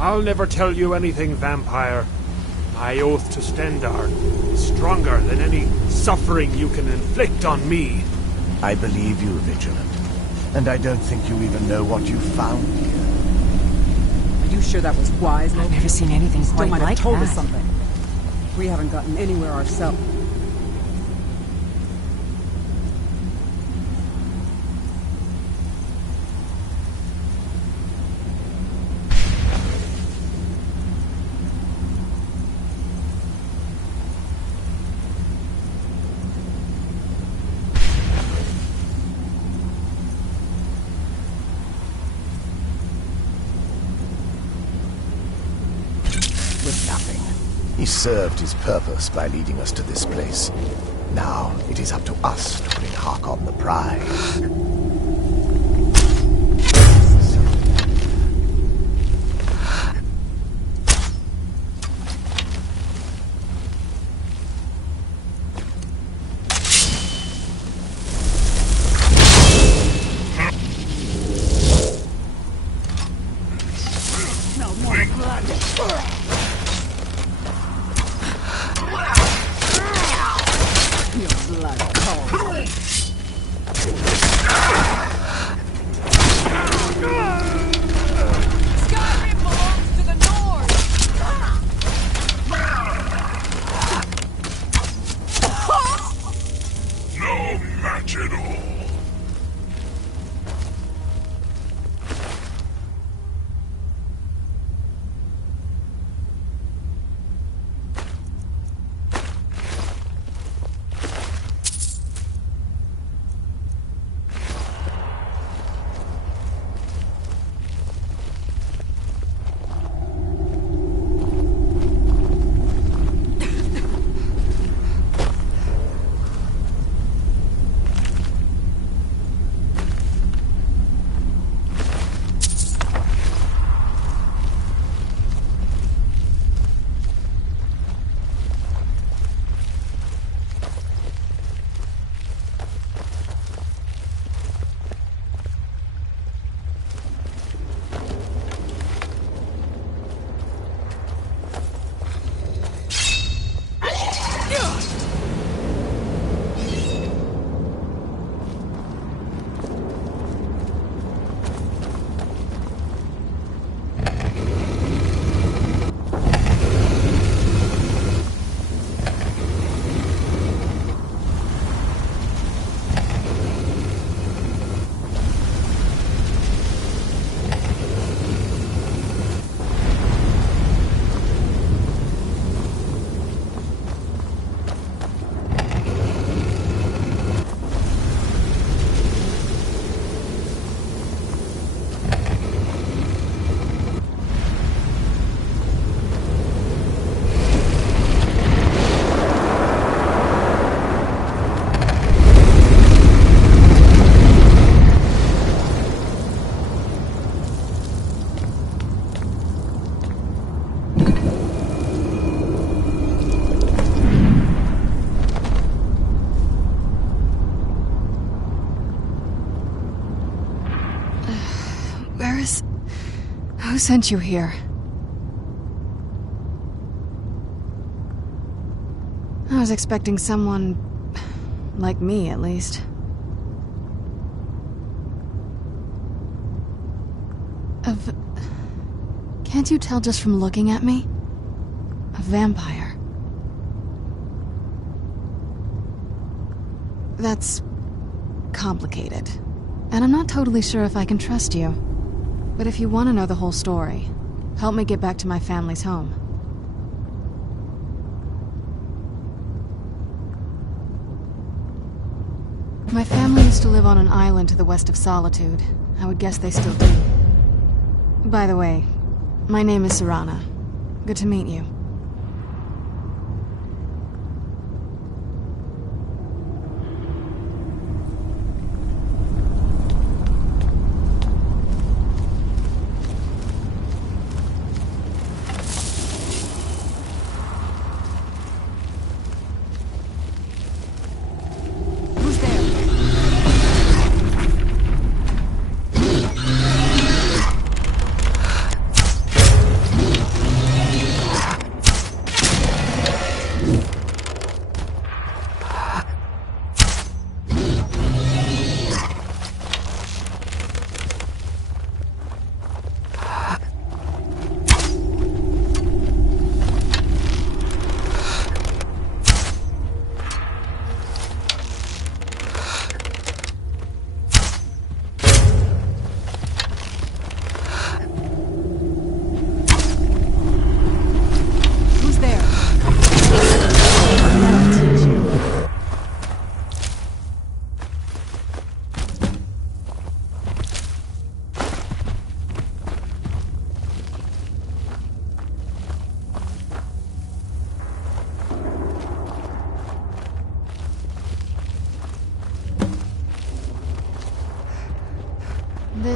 I'll never tell you anything, vampire. My oath to Stendar is stronger than any suffering you can inflict on me. I believe you, Vigilant. And I don't think you even know what you found here. Are you sure that was wise? I've never seen anything Still quite might have like told that. us something. We haven't gotten anywhere ourselves. With nothing. He served his purpose by leading us to this place. Now it is up to us to bring Harkon the prize. Skyrim belongs to the North! No match at all. Who sent you here? I was expecting someone... like me, at least. Can't you tell just from looking at me? A vampire. That's... complicated. And I'm not totally sure if I can trust you. But if you want to know the whole story, help me get back to my family's home. My family used to live on an island to the west of Solitude. I would guess they still do. By the way, my name is Serana. Good to meet you.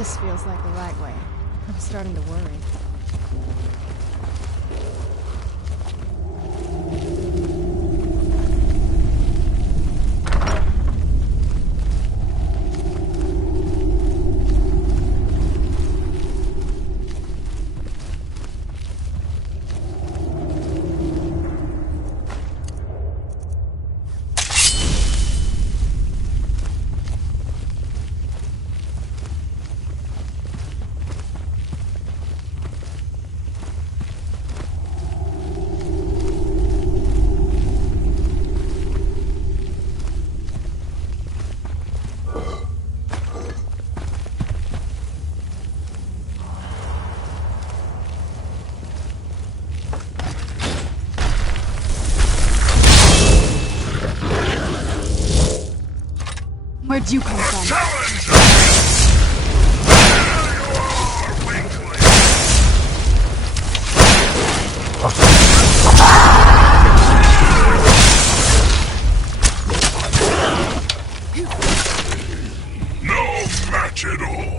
This feels like the right way. I'm starting to worry. Where'd you come from? No match at all.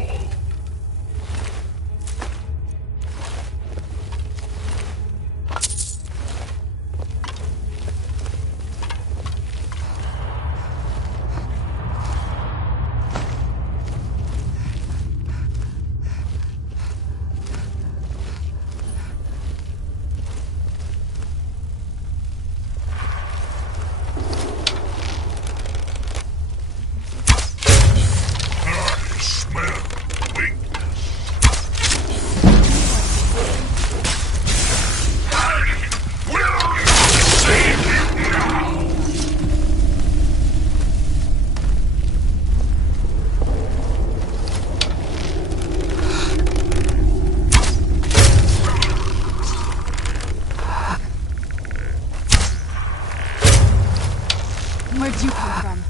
Where'd you come from?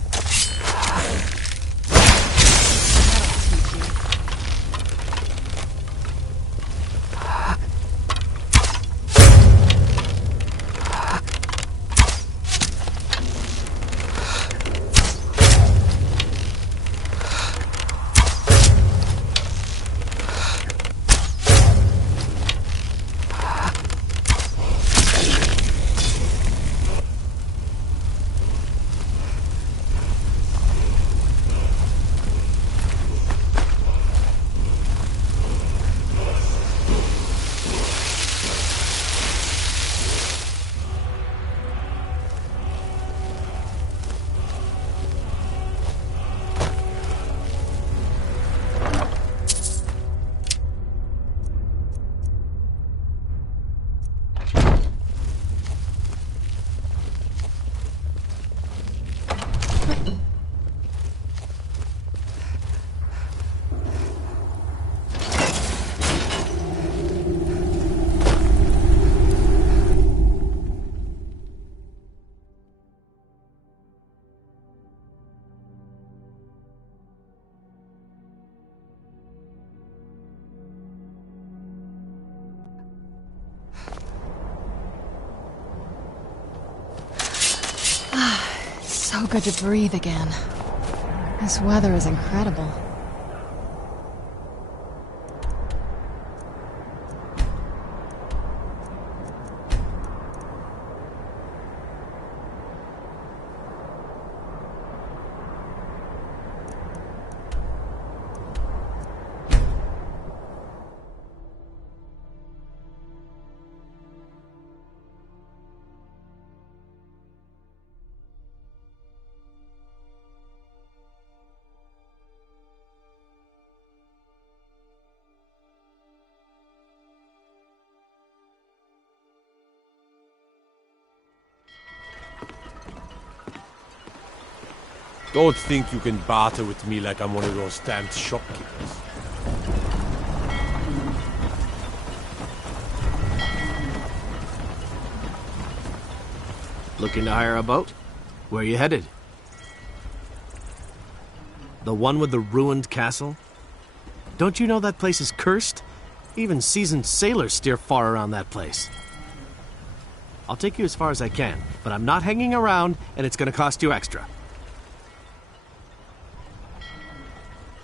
So good to breathe again. This weather is incredible. Don't think you can barter with me like I'm one of those damned shopkeepers. Looking to hire a boat? Where you headed? The one with the ruined castle? Don't you know that place is cursed? Even seasoned sailors steer far around that place. I'll take you as far as I can, but I'm not hanging around, and it's gonna cost you extra.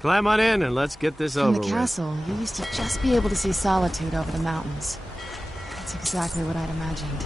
Climb on in and let's get this From over the with. castle, you used to just be able to see solitude over the mountains. That's exactly what I'd imagined.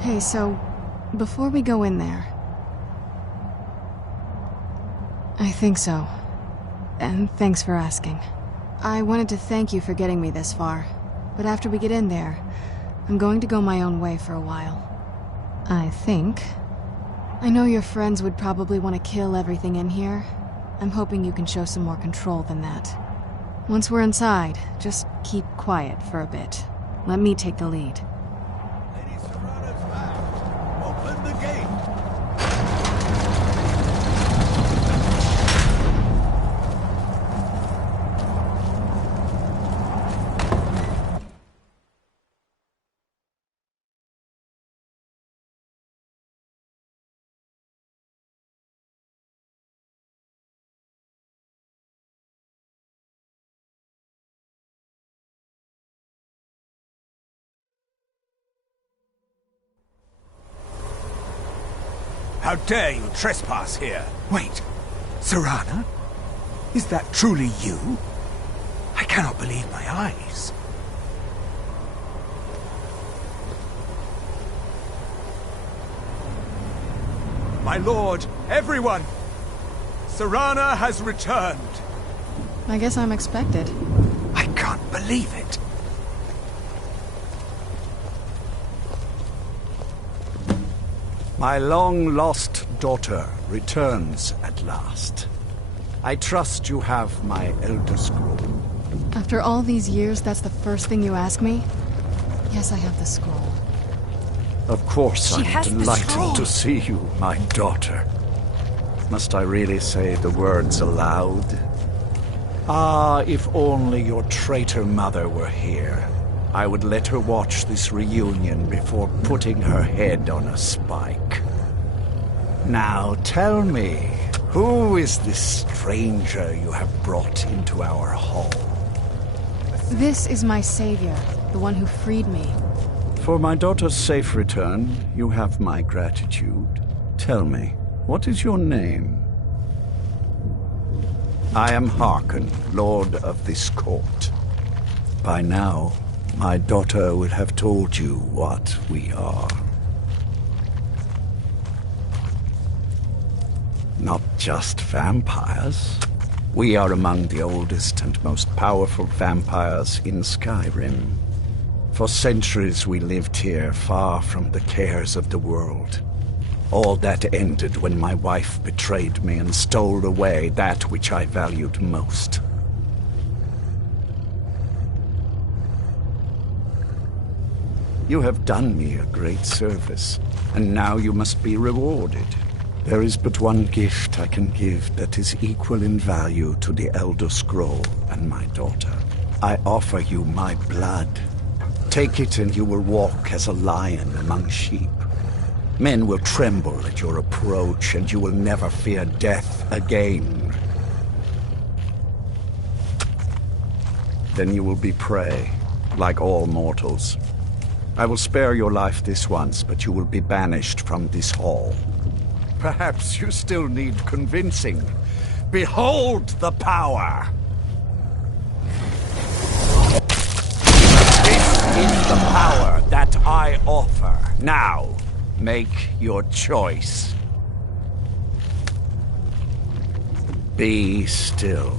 Hey, so, before we go in there... I think so. And thanks for asking. I wanted to thank you for getting me this far, but after we get in there, I'm going to go my own way for a while. I think. I know your friends would probably want to kill everything in here. I'm hoping you can show some more control than that. Once we're inside, just keep quiet for a bit. Let me take the lead. Open the gate! How dare you trespass here? Wait, Serana? Is that truly you? I cannot believe my eyes. My lord, everyone! Serana has returned. I guess I'm expected. I can't believe it. My long-lost daughter returns at last. I trust you have my Elder Scroll. After all these years, that's the first thing you ask me? Yes, I have the scroll. Of course, She I'm has the scroll. delighted to see you, my daughter. Must I really say the words aloud? Ah, if only your traitor mother were here. I would let her watch this reunion before putting her head on a spike. Now tell me, who is this stranger you have brought into our hall? This is my savior, the one who freed me. For my daughter's safe return, you have my gratitude. Tell me, what is your name? I am Harkon, Lord of this court. By now, my daughter would have told you what we are. Not just vampires. We are among the oldest and most powerful vampires in Skyrim. For centuries we lived here, far from the cares of the world. All that ended when my wife betrayed me and stole away that which I valued most. You have done me a great service, and now you must be rewarded. There is but one gift I can give that is equal in value to the Elder Scroll and my daughter. I offer you my blood. Take it and you will walk as a lion among sheep. Men will tremble at your approach, and you will never fear death again. Then you will be prey, like all mortals. I will spare your life this once, but you will be banished from this hall. Perhaps you still need convincing. Behold the power! This is the power that I offer. Now, make your choice. Be still.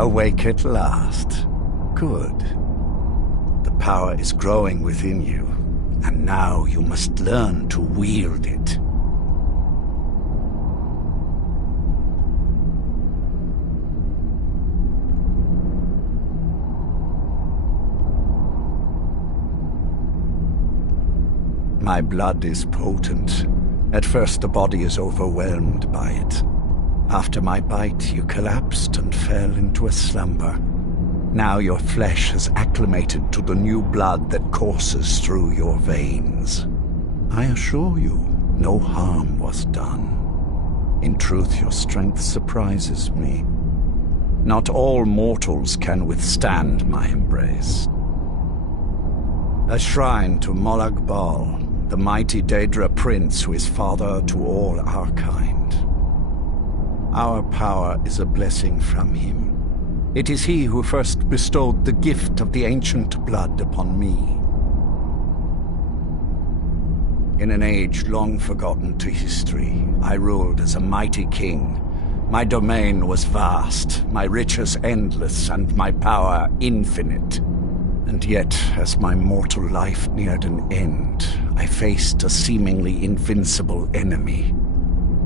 Awake at last. Good. The power is growing within you, and now you must learn to wield it. My blood is potent. At first the body is overwhelmed by it. After my bite, you collapsed and fell into a slumber. Now your flesh has acclimated to the new blood that courses through your veins. I assure you, no harm was done. In truth, your strength surprises me. Not all mortals can withstand my embrace. A shrine to Molag Bal, the mighty Daedra prince who is father to all our kind. Our power is a blessing from him. It is he who first bestowed the gift of the ancient blood upon me. In an age long forgotten to history, I ruled as a mighty king. My domain was vast, my riches endless, and my power infinite. And yet, as my mortal life neared an end, I faced a seemingly invincible enemy.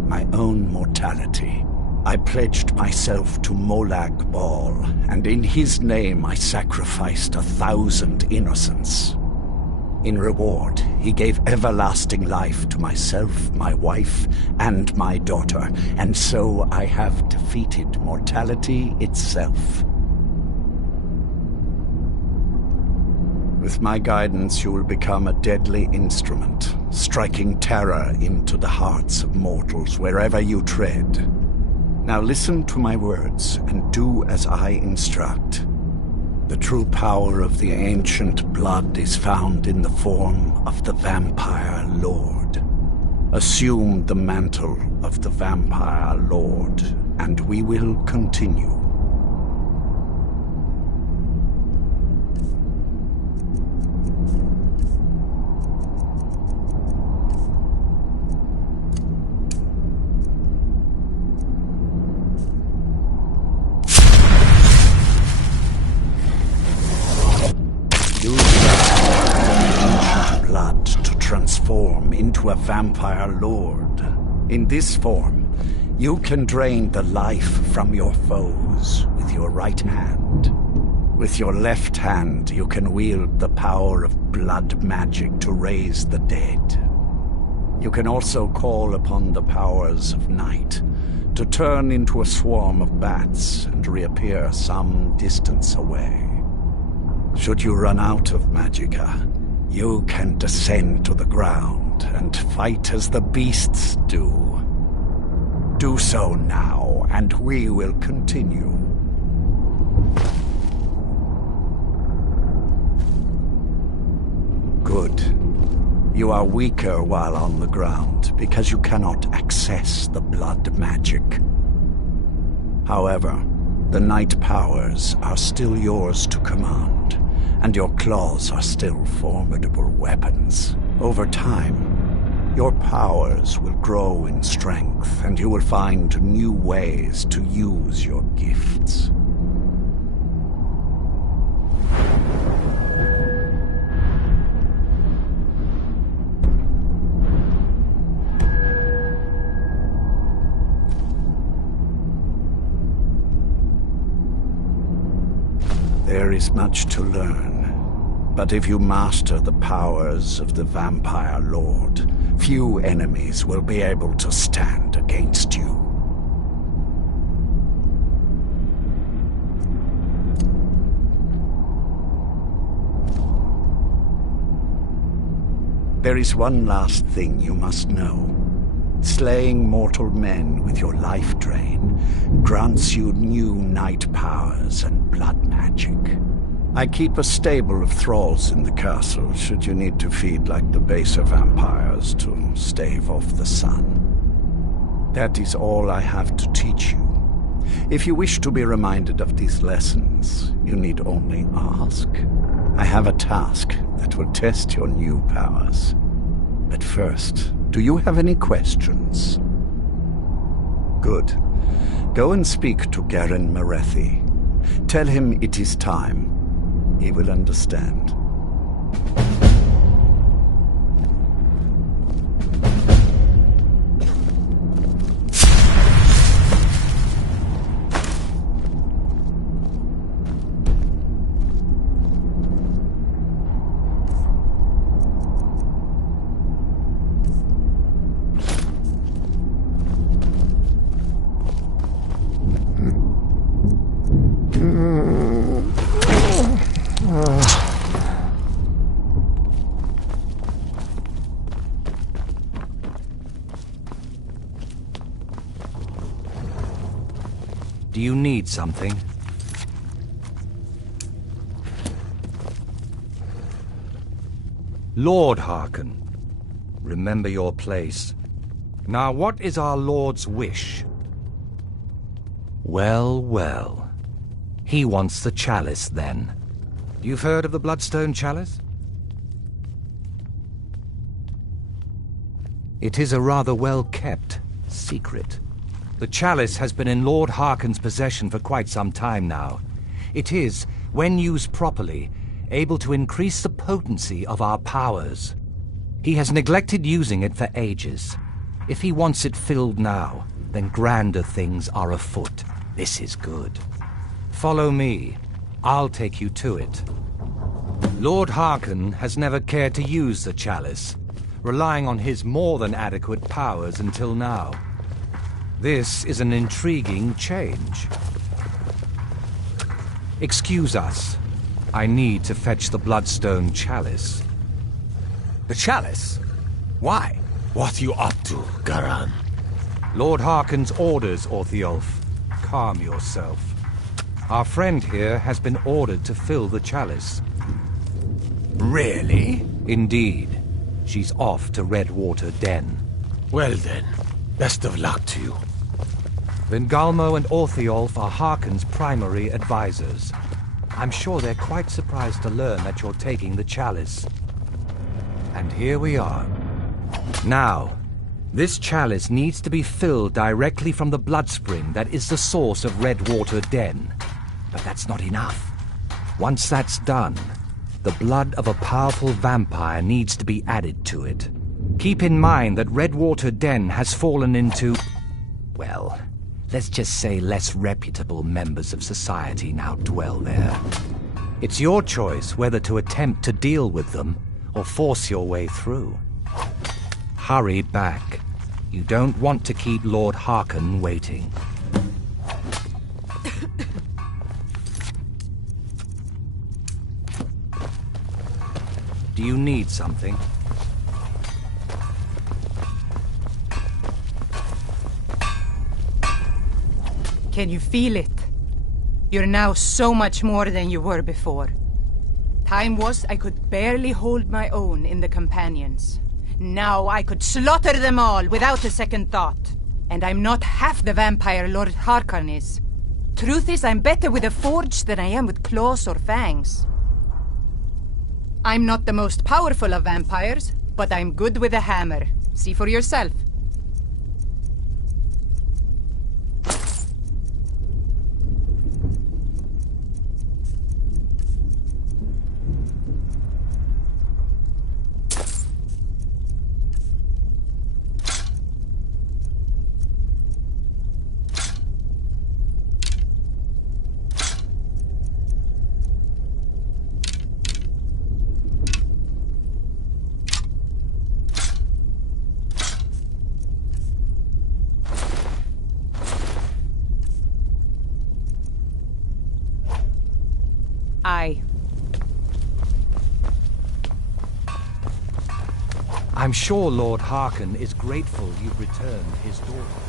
My own mortality. I pledged myself to Molag Bal, and in his name I sacrificed 1,000 innocents. In reward, he gave everlasting life to myself, my wife, and my daughter, and so I have defeated mortality itself. With my guidance, you will become a deadly instrument, striking terror into the hearts of mortals wherever you tread. Now listen to my words and do as I instruct. The true power of the ancient blood is found in the form of the Vampire Lord. Assume the mantle of the Vampire Lord, and we will continue. Transform into a Vampire Lord. In this form, you can drain the life from your foes with your right hand. With your left hand, you can wield the power of blood magic to raise the dead. You can also call upon the powers of night to turn into a swarm of bats and reappear some distance away. Should you run out of magicka, you can descend to the ground and fight as the beasts do. Do so now, and we will continue. Good. You are weaker while on the ground, because you cannot access the blood magic. However, the night powers are still yours to command, and your claws are still formidable weapons. Over time, your powers will grow in strength, and you will find new ways to use your gifts. There is much to learn, but if you master the powers of the Vampire Lord, few enemies will be able to stand against you. There is one last thing you must know. Slaying mortal men with your life drain grants you new night powers and blood magic. I keep a stable of thralls in the castle, should you need to feed like the baser vampires to stave off the sun. That is all I have to teach you. If you wish to be reminded of these lessons, you need only ask. I have a task that will test your new powers. But first, do you have any questions? Good. Go and speak to Garen Marethi. Tell him it is time. He will understand. Do you need something? Lord Hearken, remember your place. Now, what is our Lord's wish? Well, well. He wants the chalice, then. You've heard of the Bloodstone Chalice? It is a rather well-kept secret. The chalice has been in Lord Hearken's possession for quite some time now. It is, when used properly, able to increase the potency of our powers. He has neglected using it for ages. If he wants it filled now, then grander things are afoot. This is good. Follow me. I'll take you to it. Lord Hearken has never cared to use the chalice, relying on his more than adequate powers until now. This is an intriguing change. Excuse us. I need to fetch the Bloodstone Chalice. The chalice? Why? What are you up to, Garan? Lord Hearken's orders, Orthiolf. Calm yourself. Our friend here has been ordered to fill the chalice. Really? Indeed. She's off to Redwater Den. Well then, best of luck to you. Vingalmo and Orthiolf are Hearken's primary advisors. I'm sure they're quite surprised to learn that you're taking the chalice. And here we are. Now, this chalice needs to be filled directly from the blood spring that is the source of Redwater Den. But that's not enough. Once that's done, the blood of a powerful vampire needs to be added to it. Keep in mind that Redwater Den has fallen into, well, let's just say less reputable members of society now dwell there. It's your choice whether to attempt to deal with them or force your way through. Hurry back. You don't want to keep Lord Hearken waiting. Do you need something? Can you feel it? You're now so much more than you were before. Time was I could barely hold my own in the companions. Now I could slaughter them all without a second thought. And I'm not half the vampire Lord Harkon is. Truth is, I'm better with a forge than I am with claws or fangs. I'm not the most powerful of vampires, but I'm good with a hammer. See for yourself. I'm sure Lord Hearken is grateful you've returned his daughter.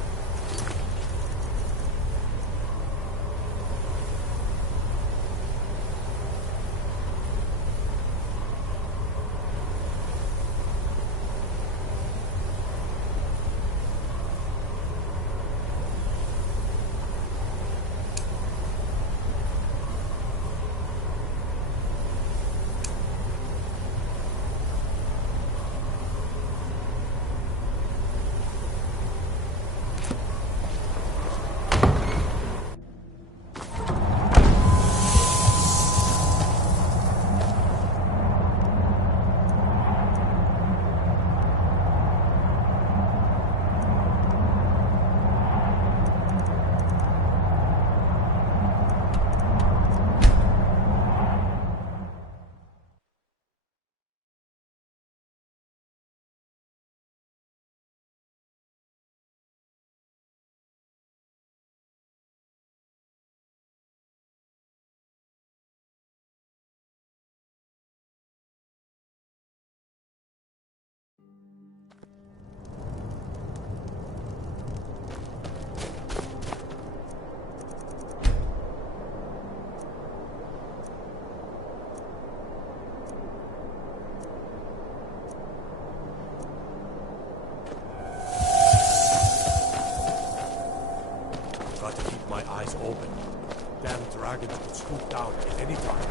Damn dragons could swoop down at any time.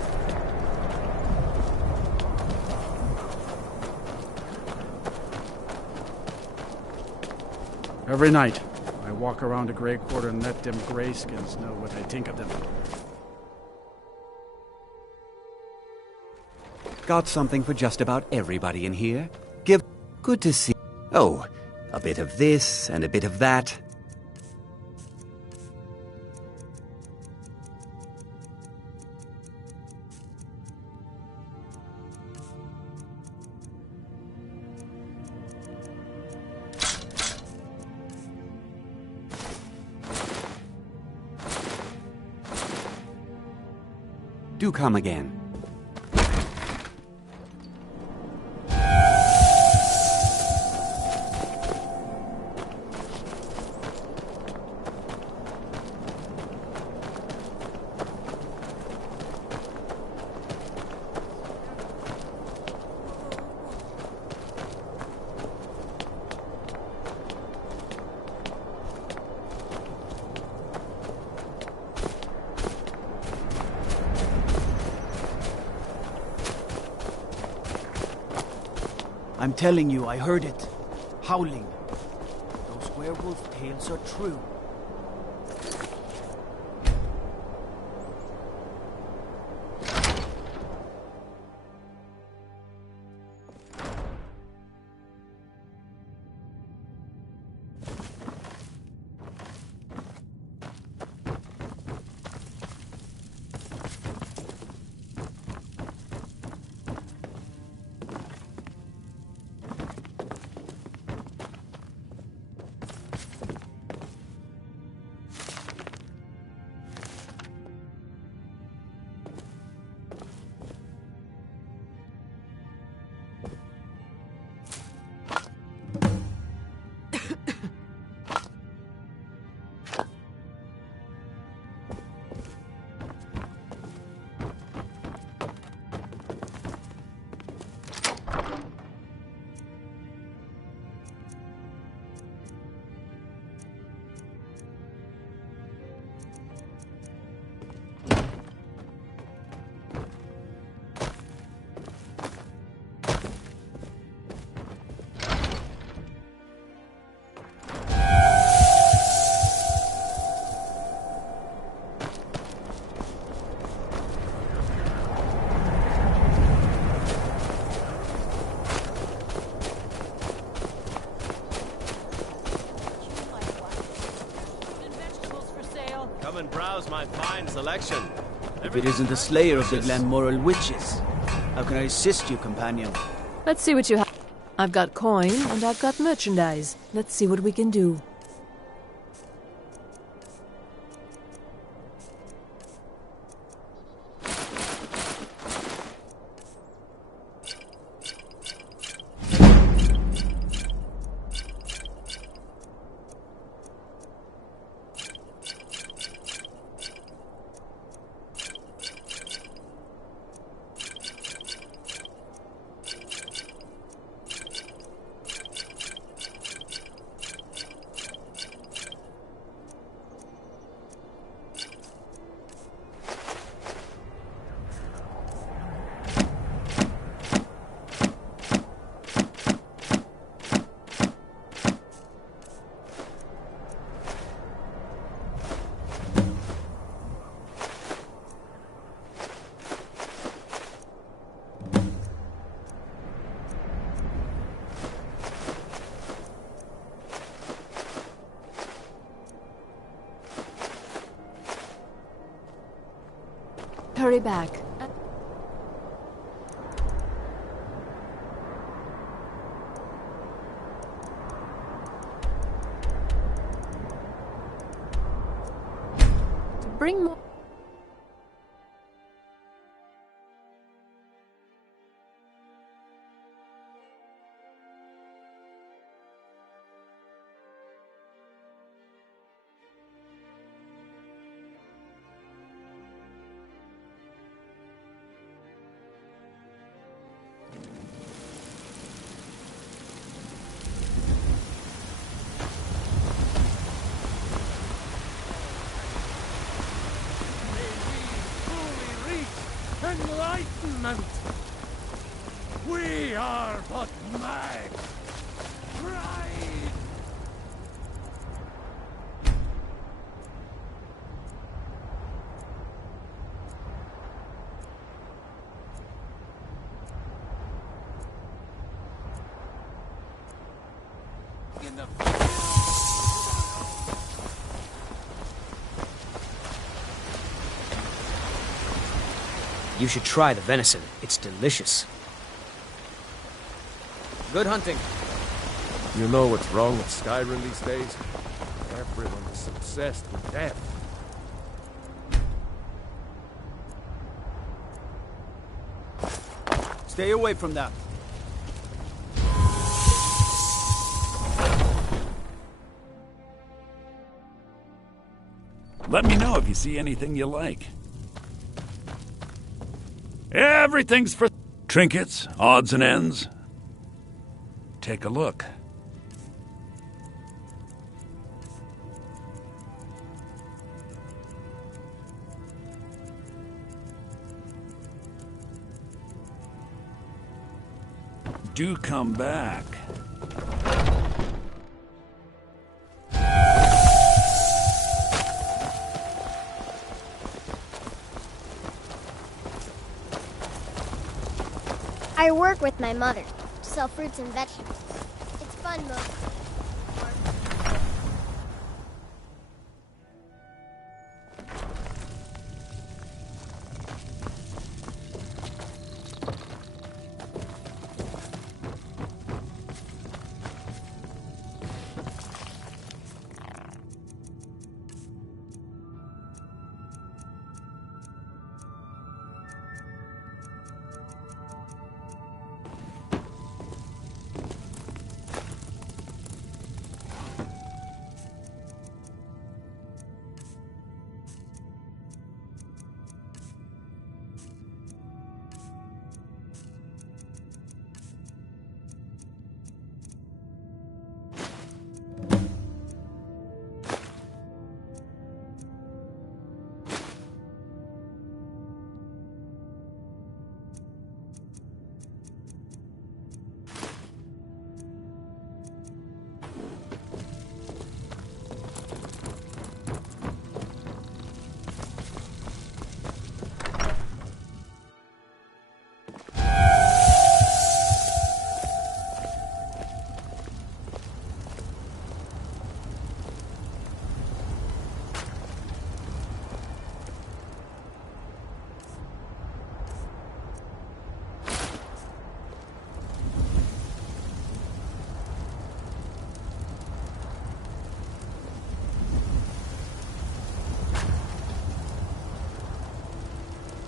Every night, I walk around a Grey Quarter and let them greyskins know what I think of them. Got something for just about everybody in here. Good to see. Oh, a bit of this and a bit of that. Do come again. I'm telling you, I heard it. Howling. Those werewolf tales are true. Come and browse my fine selection. If it isn't the slayer of the Glenmoral witches, how can I assist you, companion? Let's see what you have. I've got coin and I've got merchandise. Let's see what we can do. Hurry back. Bring more. enlightenment. We are but mag. Pride. In the You should try the venison. It's delicious. Good hunting. You know what's wrong with Skyrim these days? Everyone is obsessed with death. Stay away from that. Let me know if you see anything you like. Everything's for trinkets, odds and ends. Take a look. Do come back. I work with my mother to sell fruits and vegetables. It's fun mostly.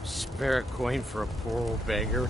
Spare a coin for a poor old beggar?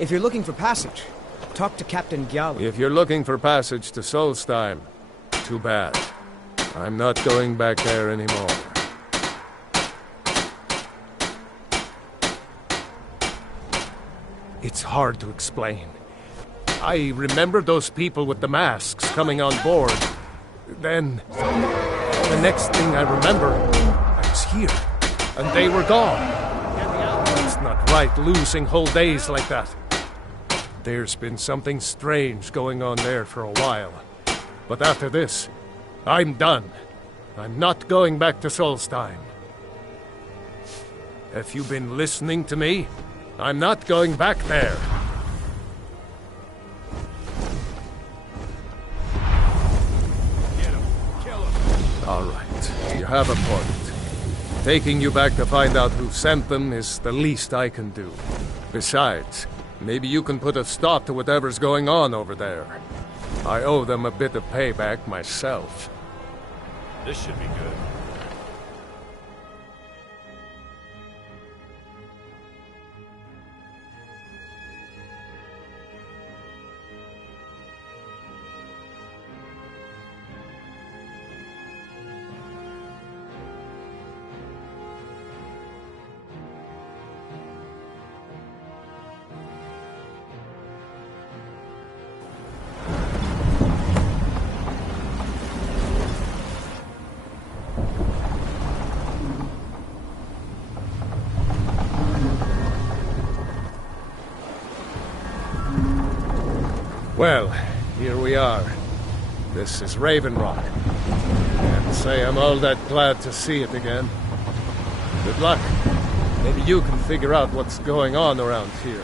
If you're looking for passage, Talk to Captain Gyal. If you're looking for passage to Solstheim, too bad. I'm not going back there anymore. It's hard to explain. I remember those people with the masks coming on board. Then, the next thing I remember, I was here, and they were gone. It's not right losing whole days like that. There's been something strange going on there for a while. But after this, I'm done. I'm not going back to Solstheim. Have you been listening to me? I'm not going back there. All right, you have a point. Taking you back to find out who sent them is the least I can do. Besides, maybe you can put a stop to whatever's going on over there. I owe them a bit of payback myself. This should be good. Well, here we are. This is Raven Rock. Can't say I'm all that glad to see it again. Good luck. Maybe you can figure out what's going on around here.